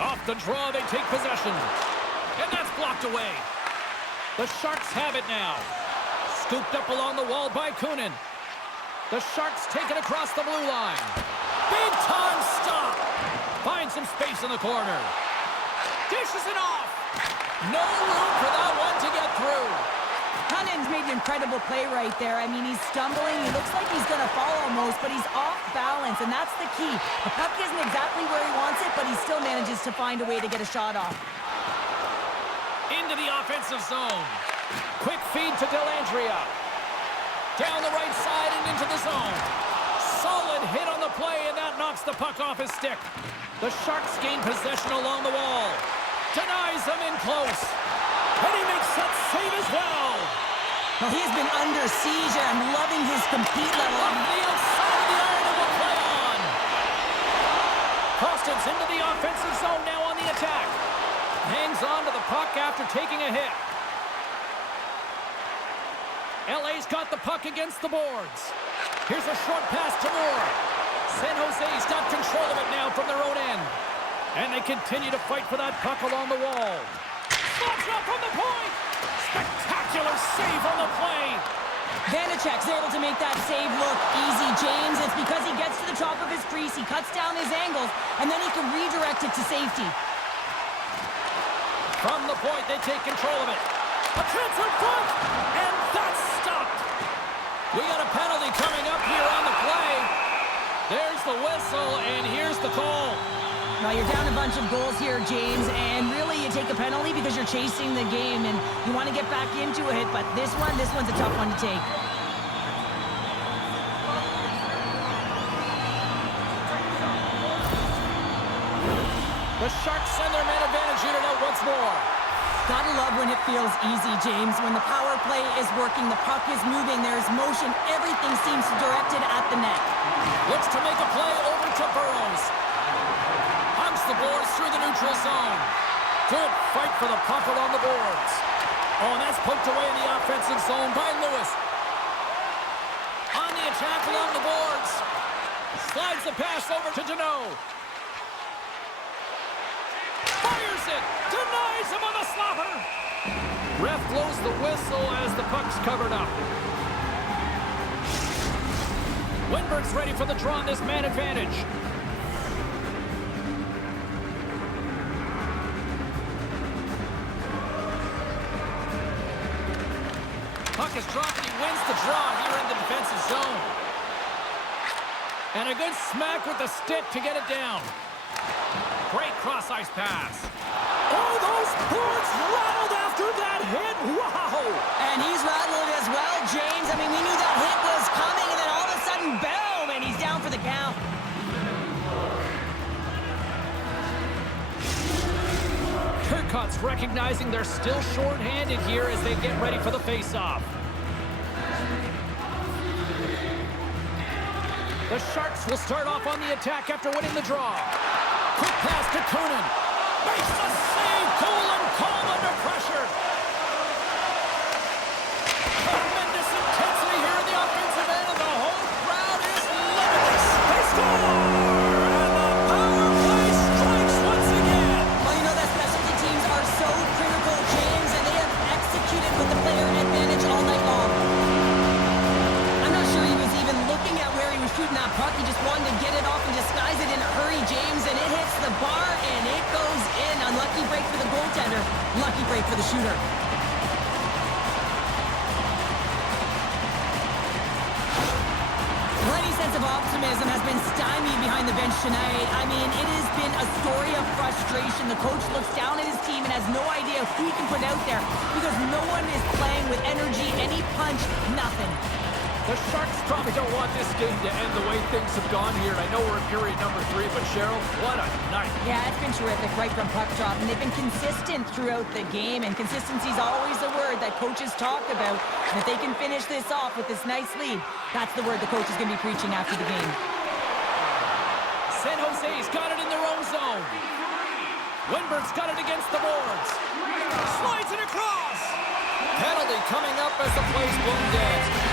Off the draw, they take possession. And that's blocked away. The Sharks have it now. Scooped up along the wall by Kunin. The Sharks take it across the blue line. Big time stop. Finds some space in the corner. Dishes it off. No room for that one to get through. Kunin's made an incredible play right there. I mean, he's stumbling. He looks like he's going to fall almost, but he's off balance, and that's the key. The puck isn't exactly where he wants it, but he still manages to find a way to get a shot off. Into the offensive zone. Quick feed to Dellandrea. Down the right side and into the zone. Solid hit on the play, and that knocks the puck off his stick. The Sharks gain possession along the wall. Denies him in close. And he makes that save as well. Well, he has been under siege, and I'm loving his compete level. Off the outside of the iron and will play on. Costin's into the offensive zone now on the attack. Hangs on to the puck after taking a hit. LA's got the puck against the boards. Here's a short pass to Moore. San Jose's got control of it now from their own end. And they continue to fight for that puck along the wall. Slops up from the point. Spectacular save on the play. Vanacek's able to make that save look easy, James. It's because he gets to the top of his crease, he cuts down his angles, and then he can redirect it to safety. From the point, they take control of it. A chance in front, and that's stopped. We got a penalty coming up here on the play. There's the whistle, and here's the call. Now, you're down a bunch of goals here, James, and really you take a penalty because you're chasing the game, and you want to get back into it, but this one's a tough one to take. The Sharks send their man advantage unit out once more. Gotta love when it feels easy, James. When the power play is working, the puck is moving, there's motion, everything seems directed at the net. Looks to make a play over to Burrows. Hunts the boards through the neutral zone. Good fight for the puck along the boards. Oh, and that's poked away in the offensive zone by Lewis. On the attack along the boards. Slides the pass over to Deneau. Fires it! Denies him on the slapper! Ref blows the whistle as the puck's covered up. Winberg's ready for the draw on this man advantage. wins the draw here in the defensive zone. And a good smack with the stick to get it down. Great cross-ice pass. Oh, those boards rattled after that hit. Wow! And he's rattled as well, James. I mean, we knew that hit was coming, and then all of a sudden, boom, and he's down for the count. Turcotte's recognizing they're still short-handed here as they get ready for the face-off. The Sharks will start off on the attack after winning the draw. Quick pass to Kernan. Makes the save. Cool and calm under pressure. Tremendous intensity here in the offensive end, and the whole crowd is limitless. They score! And the power play strikes once again. Well, you know that specialty teams are so critical, James, and they have executed with the player advantage all night long. I'm not sure he was even looking at where he was shooting that puck. He just wanted to get it off and disguise it in a hurry, James, and it hits the bar, and it goes in. Unlucky break for the goaltender. Lucky break for the shooter. Plenty sense of optimism has been stymied behind the bench tonight. I mean, it has been a story of frustration. The coach looks down at his team and has no idea who he can put out there because no one is playing with energy, any punch, nothing. The Sharks probably don't want this game to end the way things have gone here. I know we're in period number 3, but Cheryl, what a night. Yeah, it's been terrific right from puck drop, and they've been consistent throughout the game, and consistency is always a word that coaches talk about. And if they can finish this off with this nice lead, that's the word the coach is going to be preaching after the game. San Jose's got it in their own zone. Winberg's got it against the boards. Slides it across. Penalty coming up as the play's blown dead.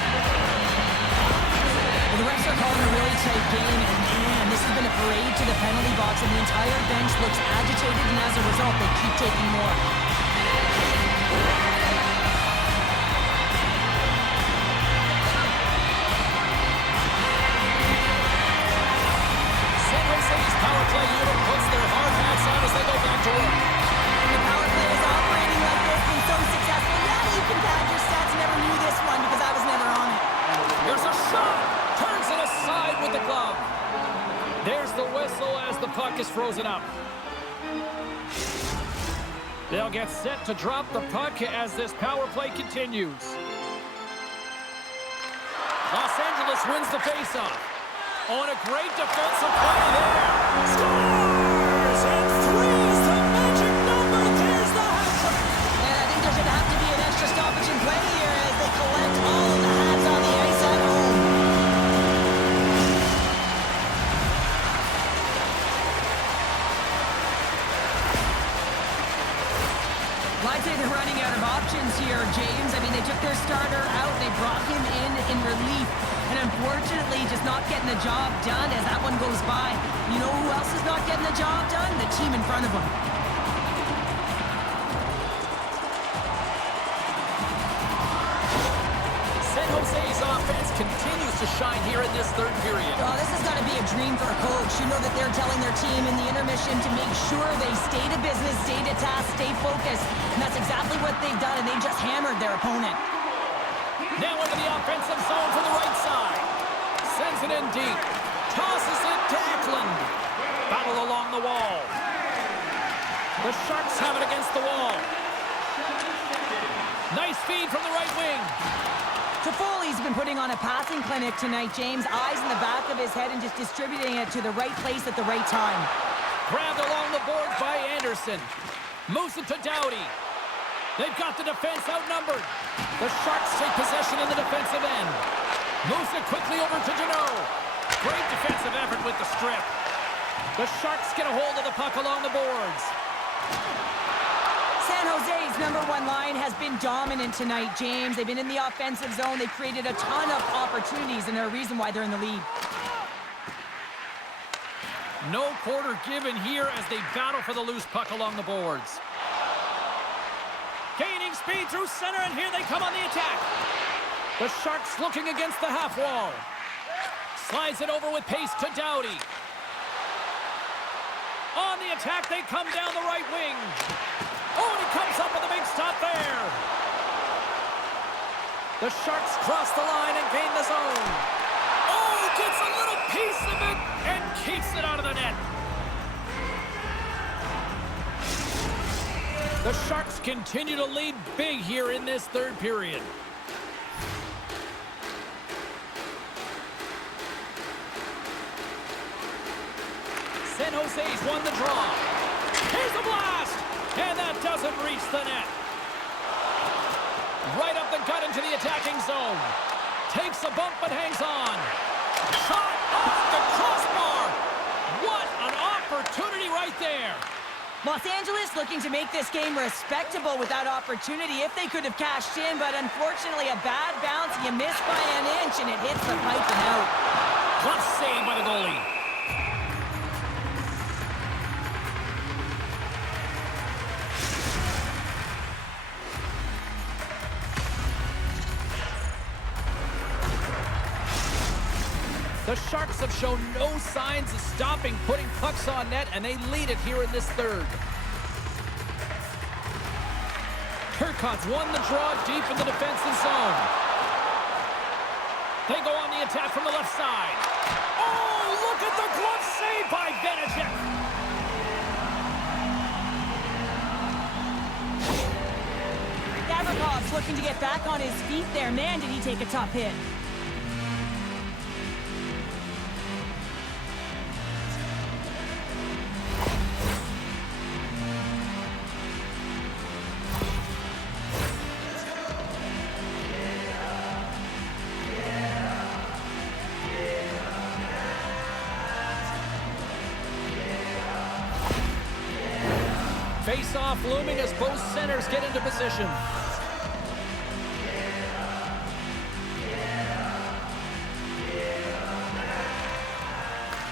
The refs are calling a really tight game, and man, this has been a parade to the penalty box, and the entire bench looks agitated, and as a result, they keep taking more. San Jose's power play unit puts their hard hats on as they go back to work. The power play is operating like this, been so successful. Yeah, you can pad your stats. Never knew this one because I was never on it. Here's a shot. Turns it aside with the glove. There's the whistle as the puck is frozen up. They'll get set to drop the puck as this power play continues. Los Angeles wins the faceoff. On a great defensive play there. Scores! And 3 is the magic number. There's the hat trick. And I think there's going to have to be an extra stoppage in play here as they collect all of the hats on the ice at home. I'd say they're running out of options here, James. I mean, they took their starter out. They brought him in relief. And unfortunately, just not getting the job done as that one goes by. You know who else is not getting the job done? The team in front of them. San Jose's offense continues to shine here in this third period. Oh, this has got to be a dream for a coach. You know that they're telling their team in the intermission to make sure they stay to business, stay to task, stay focused. And that's exactly what they've done, and they just hammered their opponent. Now into the offensive zone from the right side. Sends it in deep. Tosses it to Eklund. Battle along the wall. The Sharks have it against the wall. Nice feed from the right wing. Toffoli's been putting on a passing clinic tonight, James. Eyes in the back of his head and just distributing it to the right place at the right time. Grabbed along the boards by Anderson. Moves it to Doughty. They've got the defense outnumbered. The Sharks take possession in the defensive end. Moves it quickly over to Janot. Great defensive effort with the strip. The Sharks get a hold of the puck along the boards. San Jose's #1 line has been dominant tonight, James. They've been in the offensive zone. They've created a ton of opportunities, and they're a reason why they're in the lead. No quarter given here as they battle for the loose puck along the boards. Gaining speed through center, and here they come on the attack. The Sharks looking against the half wall. Slides it over with pace to Doughty. On the attack, they come down the right wing. Oh, and he comes up with a big stop there. The Sharks cross the line and gain the zone. Oh, gets a little piece of it and keeps it out of the net. The Sharks continue to lead big here in this third period. San Jose's won the draw. Here's the blast! And that doesn't reach the net. Right up the gut into the attacking zone. Takes a bump but hangs on. Shot off the crossbar. What an opportunity right there. Los Angeles looking to make this game respectable with that opportunity if they could have cashed in, but unfortunately a bad bounce. You miss by an inch and it hits the pipe and out. Clutch save by the goalie. The Sharks have shown no signs of stopping putting pucks on net, and they lead it here in this third. Turcotte's won the draw deep in the defensive zone. They go on the attack from the left side. Oh, look at the glove save by Vanacek. Gavrikov's looking to get back on his feet there. Man, did he take a tough hit. Face-off looming as both centers get into position.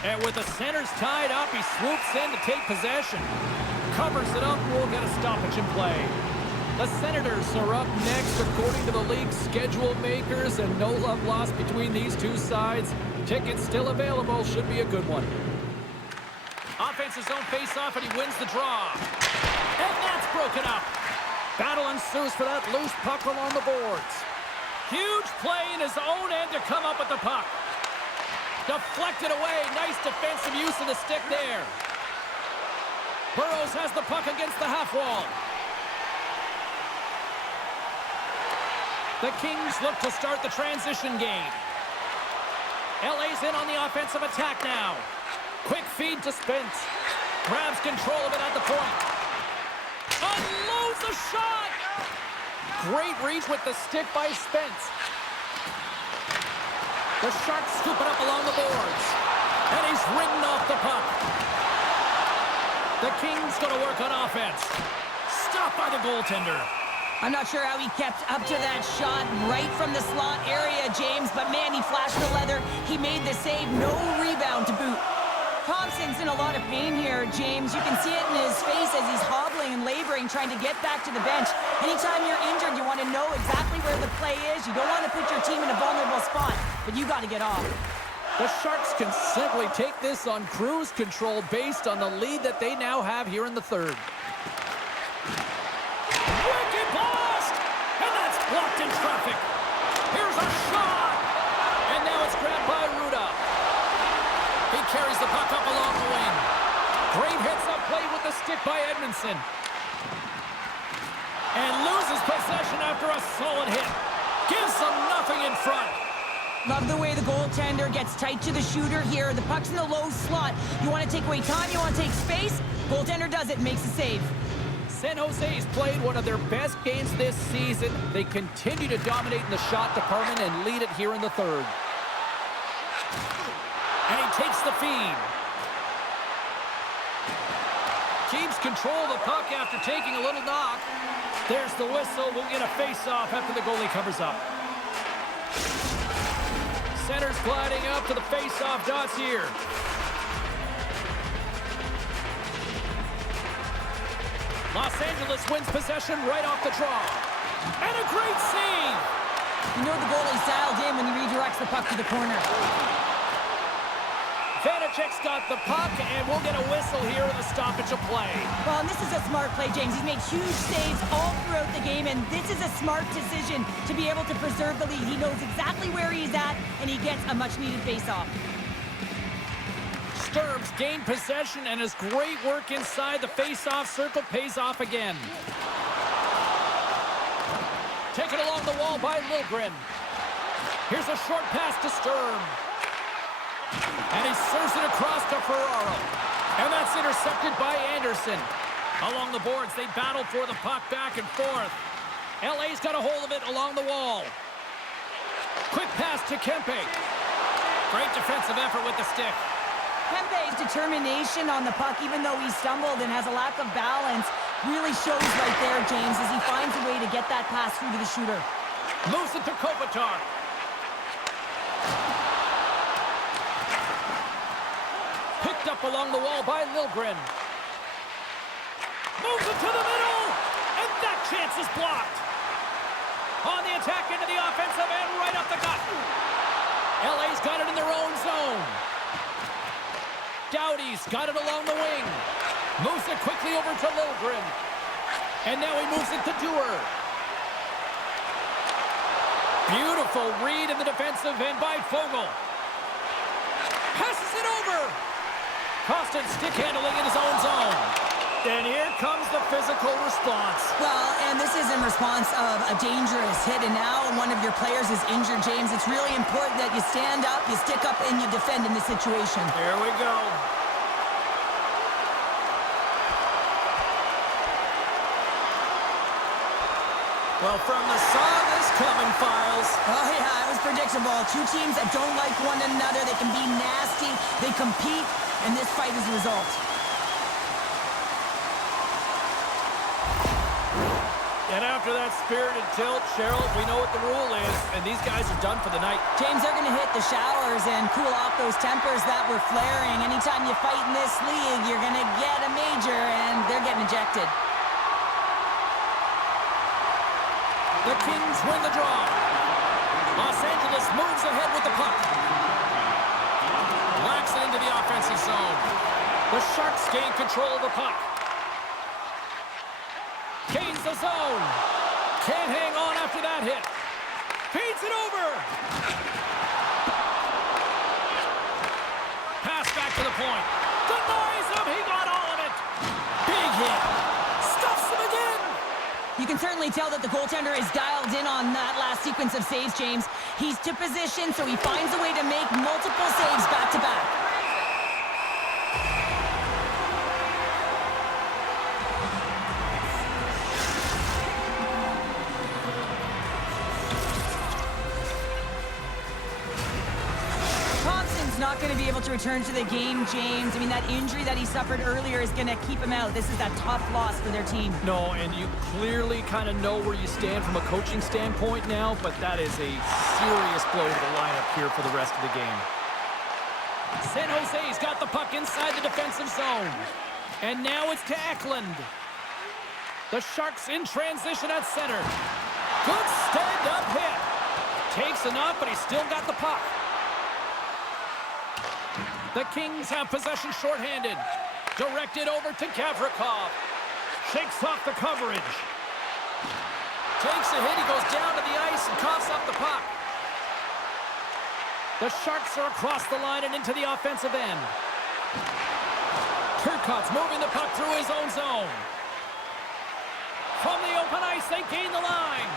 And with the centers tied up, he swoops in to take possession. Covers it up, we'll get a stoppage in play. The Senators are up next according to the league's schedule makers, and no love lost between these two sides. Tickets still available, should be a good one. Offenses zone face-off, and he wins the draw. And that's broken up. Battle ensues for that loose puck along the boards. Huge play in his own end to come up with the puck. Deflected away. Nice defensive use of the stick there. Burrows has the puck against the half wall. The Kings look to start the transition game. LA's in on the offensive attack now. Quick feed to Spence. Grabs control of it at the point. Unloads the shot! Great reach with the stick by Spence. The Sharks scoop it up along the boards. And he's ridden off the puck. The Kings going to work on offense. Stopped by the goaltender. I'm not sure how he kept up to that shot right from the slot area, James, but man, he flashed the leather. He made the save, no rebound to boot. Thompson's in a lot of pain here, James. You can see it in his face as he's hobbling and laboring, trying to get back to the bench. Anytime you're injured, you want to know exactly where the play is. You don't want to put your team in a vulnerable spot, but you got to get off. The Sharks can simply take this on cruise control based on the lead that they now have here in the third. Wicked blast! And that's blocked in traffic. Here's a shot! And now it's grabbed by Ruda. He carries the puck up along the wing. Great hits up play with the stick by Edmondson. And loses possession after a solid hit. Gives them nothing in front. Love the way the goaltender gets tight to the shooter here. The puck's in the low slot. You want to take away time, you want to take space. Goaltender does it, makes a save. San Jose's played one of their best games this season. They continue to dominate in the shot department and lead it here in the third. And he takes the feed. Keeps control of the puck after taking a little knock. There's the whistle. We'll get a face-off after the goalie covers up. Center's gliding up to the face-off dots here. Los Angeles wins possession right off the draw. And a great save! You know the goalie's dialed in when he redirects the puck to the corner. Vanacek Voracek's got the puck, and we'll get a whistle here in the stoppage of play. Well, and this is a smart play, James. He's made huge saves all throughout the game, and this is a smart decision to be able to preserve the lead. He knows exactly where he's at, and he gets a much-needed face-off. Sturms gained possession, and his great work inside the face-off circle pays off again. Taken along the wall by Liljegren. Here's a short pass to Sturm. And he serves it across to Ferraro. And that's intercepted by Anderson. Along the boards, they battle for the puck back and forth. LA's got a hold of it along the wall. Quick pass to Kempe. Great defensive effort with the stick. Kempe's determination on the puck, even though he stumbled and has a lack of balance, really shows right there, James, as he finds a way to get that pass through to the shooter. Moves it to Kopitar. Picked up along the wall by Liljegren. Moves it to the middle, and that chance is blocked. On the attack into the offensive end, right up the gut. LA's got it in their own zone. Doughty's got it along the wing. Moves it quickly over to Liljegren. And now he moves it to Dewar. Beautiful read in the defensive end by Fogle. Passes it over. Costin stick handling in his own zone. And here comes the physical response. Well, and this is in response of a dangerous hit, and now one of your players is injured, James. It's really important that you stand up, you stick up, and you defend in this situation. Here we go. Well, from the song is coming, Files. Oh, yeah, it was predictable. Two teams that don't like one another. They can be nasty. They compete, and this fight is the result. And after that spirited tilt, Cheryl, we know what the rule is, and these guys are done for the night. James, they're going to hit the showers and cool off those tempers that were flaring. Anytime you fight in this league, you're going to get a major, and they're getting ejected. The Kings win the draw. Los Angeles moves ahead with the puck. Lacks it into the offensive zone. The Sharks gain control of the puck. Gains the zone. Can't hang on after that hit. Feeds it over. Pass back to the point. Denies him. He got all of it. Big hit. Stuffs him again. You can certainly tell that the goaltender is dialed in on that last sequence of saves, James. He's to position, so he finds a way to make multiple saves back-to-back. Not going to be able to return to the game, James. I mean, that injury that he suffered earlier is going to keep him out. This is that tough loss for their team. No, and you clearly kind of know where you stand from a coaching standpoint now, but that is a serious blow to the lineup here for the rest of the game. San Jose's got the puck inside the defensive zone. And now it's to Eklund. The Sharks in transition at center. Good stand-up hit. Takes a knock, but he's still got the puck. The Kings have possession shorthanded. Directed over to Gavrikov. Shakes off the coverage. Takes a hit. He goes down to the ice and coughs up the puck. The Sharks are across the line and into the offensive end. Turcotte's moving the puck through his own zone. From the open ice, they gain the line.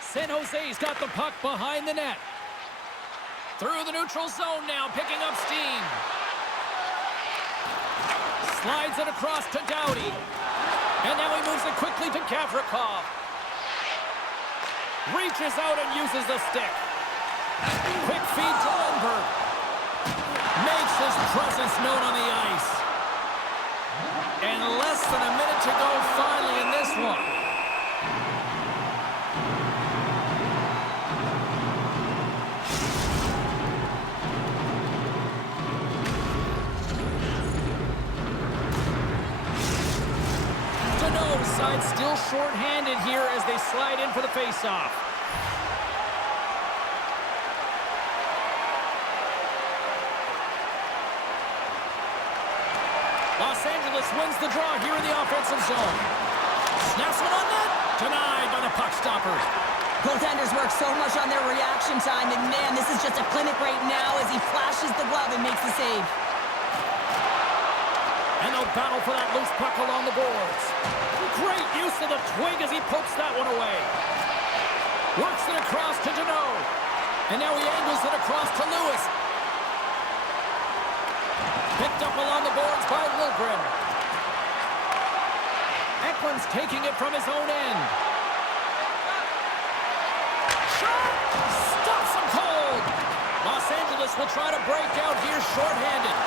San Jose's got the puck behind the net. Through the neutral zone now, picking up steam. Slides it across to Doughty. And now he moves it quickly to Gavrikov. Reaches out and uses the stick. Quick feed to Lindbergh. Makes his presence known on the ice. And less than a minute to go finally in this one. Side still short-handed here as they slide in for the face-off. Los Angeles wins the draw here in the offensive zone. Snaps one on net. Denied by the puck stoppers. Goaltenders work so much on their reaction time, and man, this is just a clinic right now as he flashes the glove and makes the save. And they'll battle for that loose puck along the boards. Great use of the twig as he pokes that one away. Works it across to Deneau. And now he angles it across to Lewis. Picked up along the boards by Liljegren. Eklund's taking it from his own end. Shot! Stops him cold! Los Angeles will try to break out here shorthanded.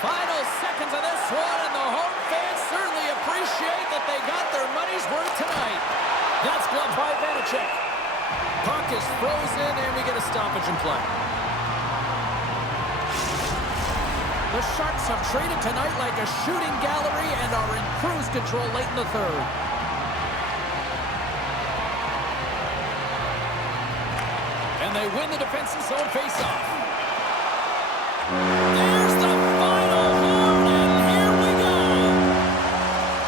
Final seconds of this one, and the home fans certainly appreciate that they got their money's worth tonight. That's gloved by Vanacek. Puck is frozen, and we get a stoppage in play. The Sharks have traded tonight like a shooting gallery and are in cruise control late in the third. And they win the defensive zone faceoff. There's the final horn, and here we go.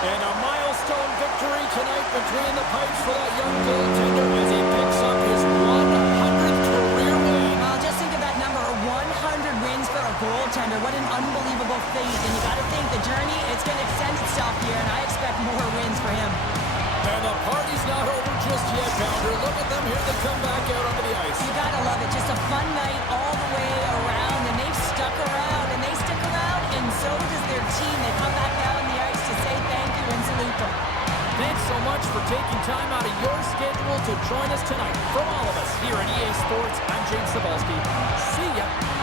And a milestone victory tonight between the pipes for that young goaltender as he picks up his 100th career win. Well, just think of that number, 100 wins for a goaltender. What an unbelievable feat. And you got to think the journey, it's going to extend itself here, and I expect more wins for him. And the party's not over just yet, Pounder. Look at them here. They come back out onto the ice. You got to love it. Just a fun night all the way around, and they've stuck around, and they stick around, and so does their team. They come back out on the ice to say thank you and salute them. Thanks so much for taking time out of your schedule to join us tonight. From all of us here at EA Sports, I'm James Cebulski. See ya.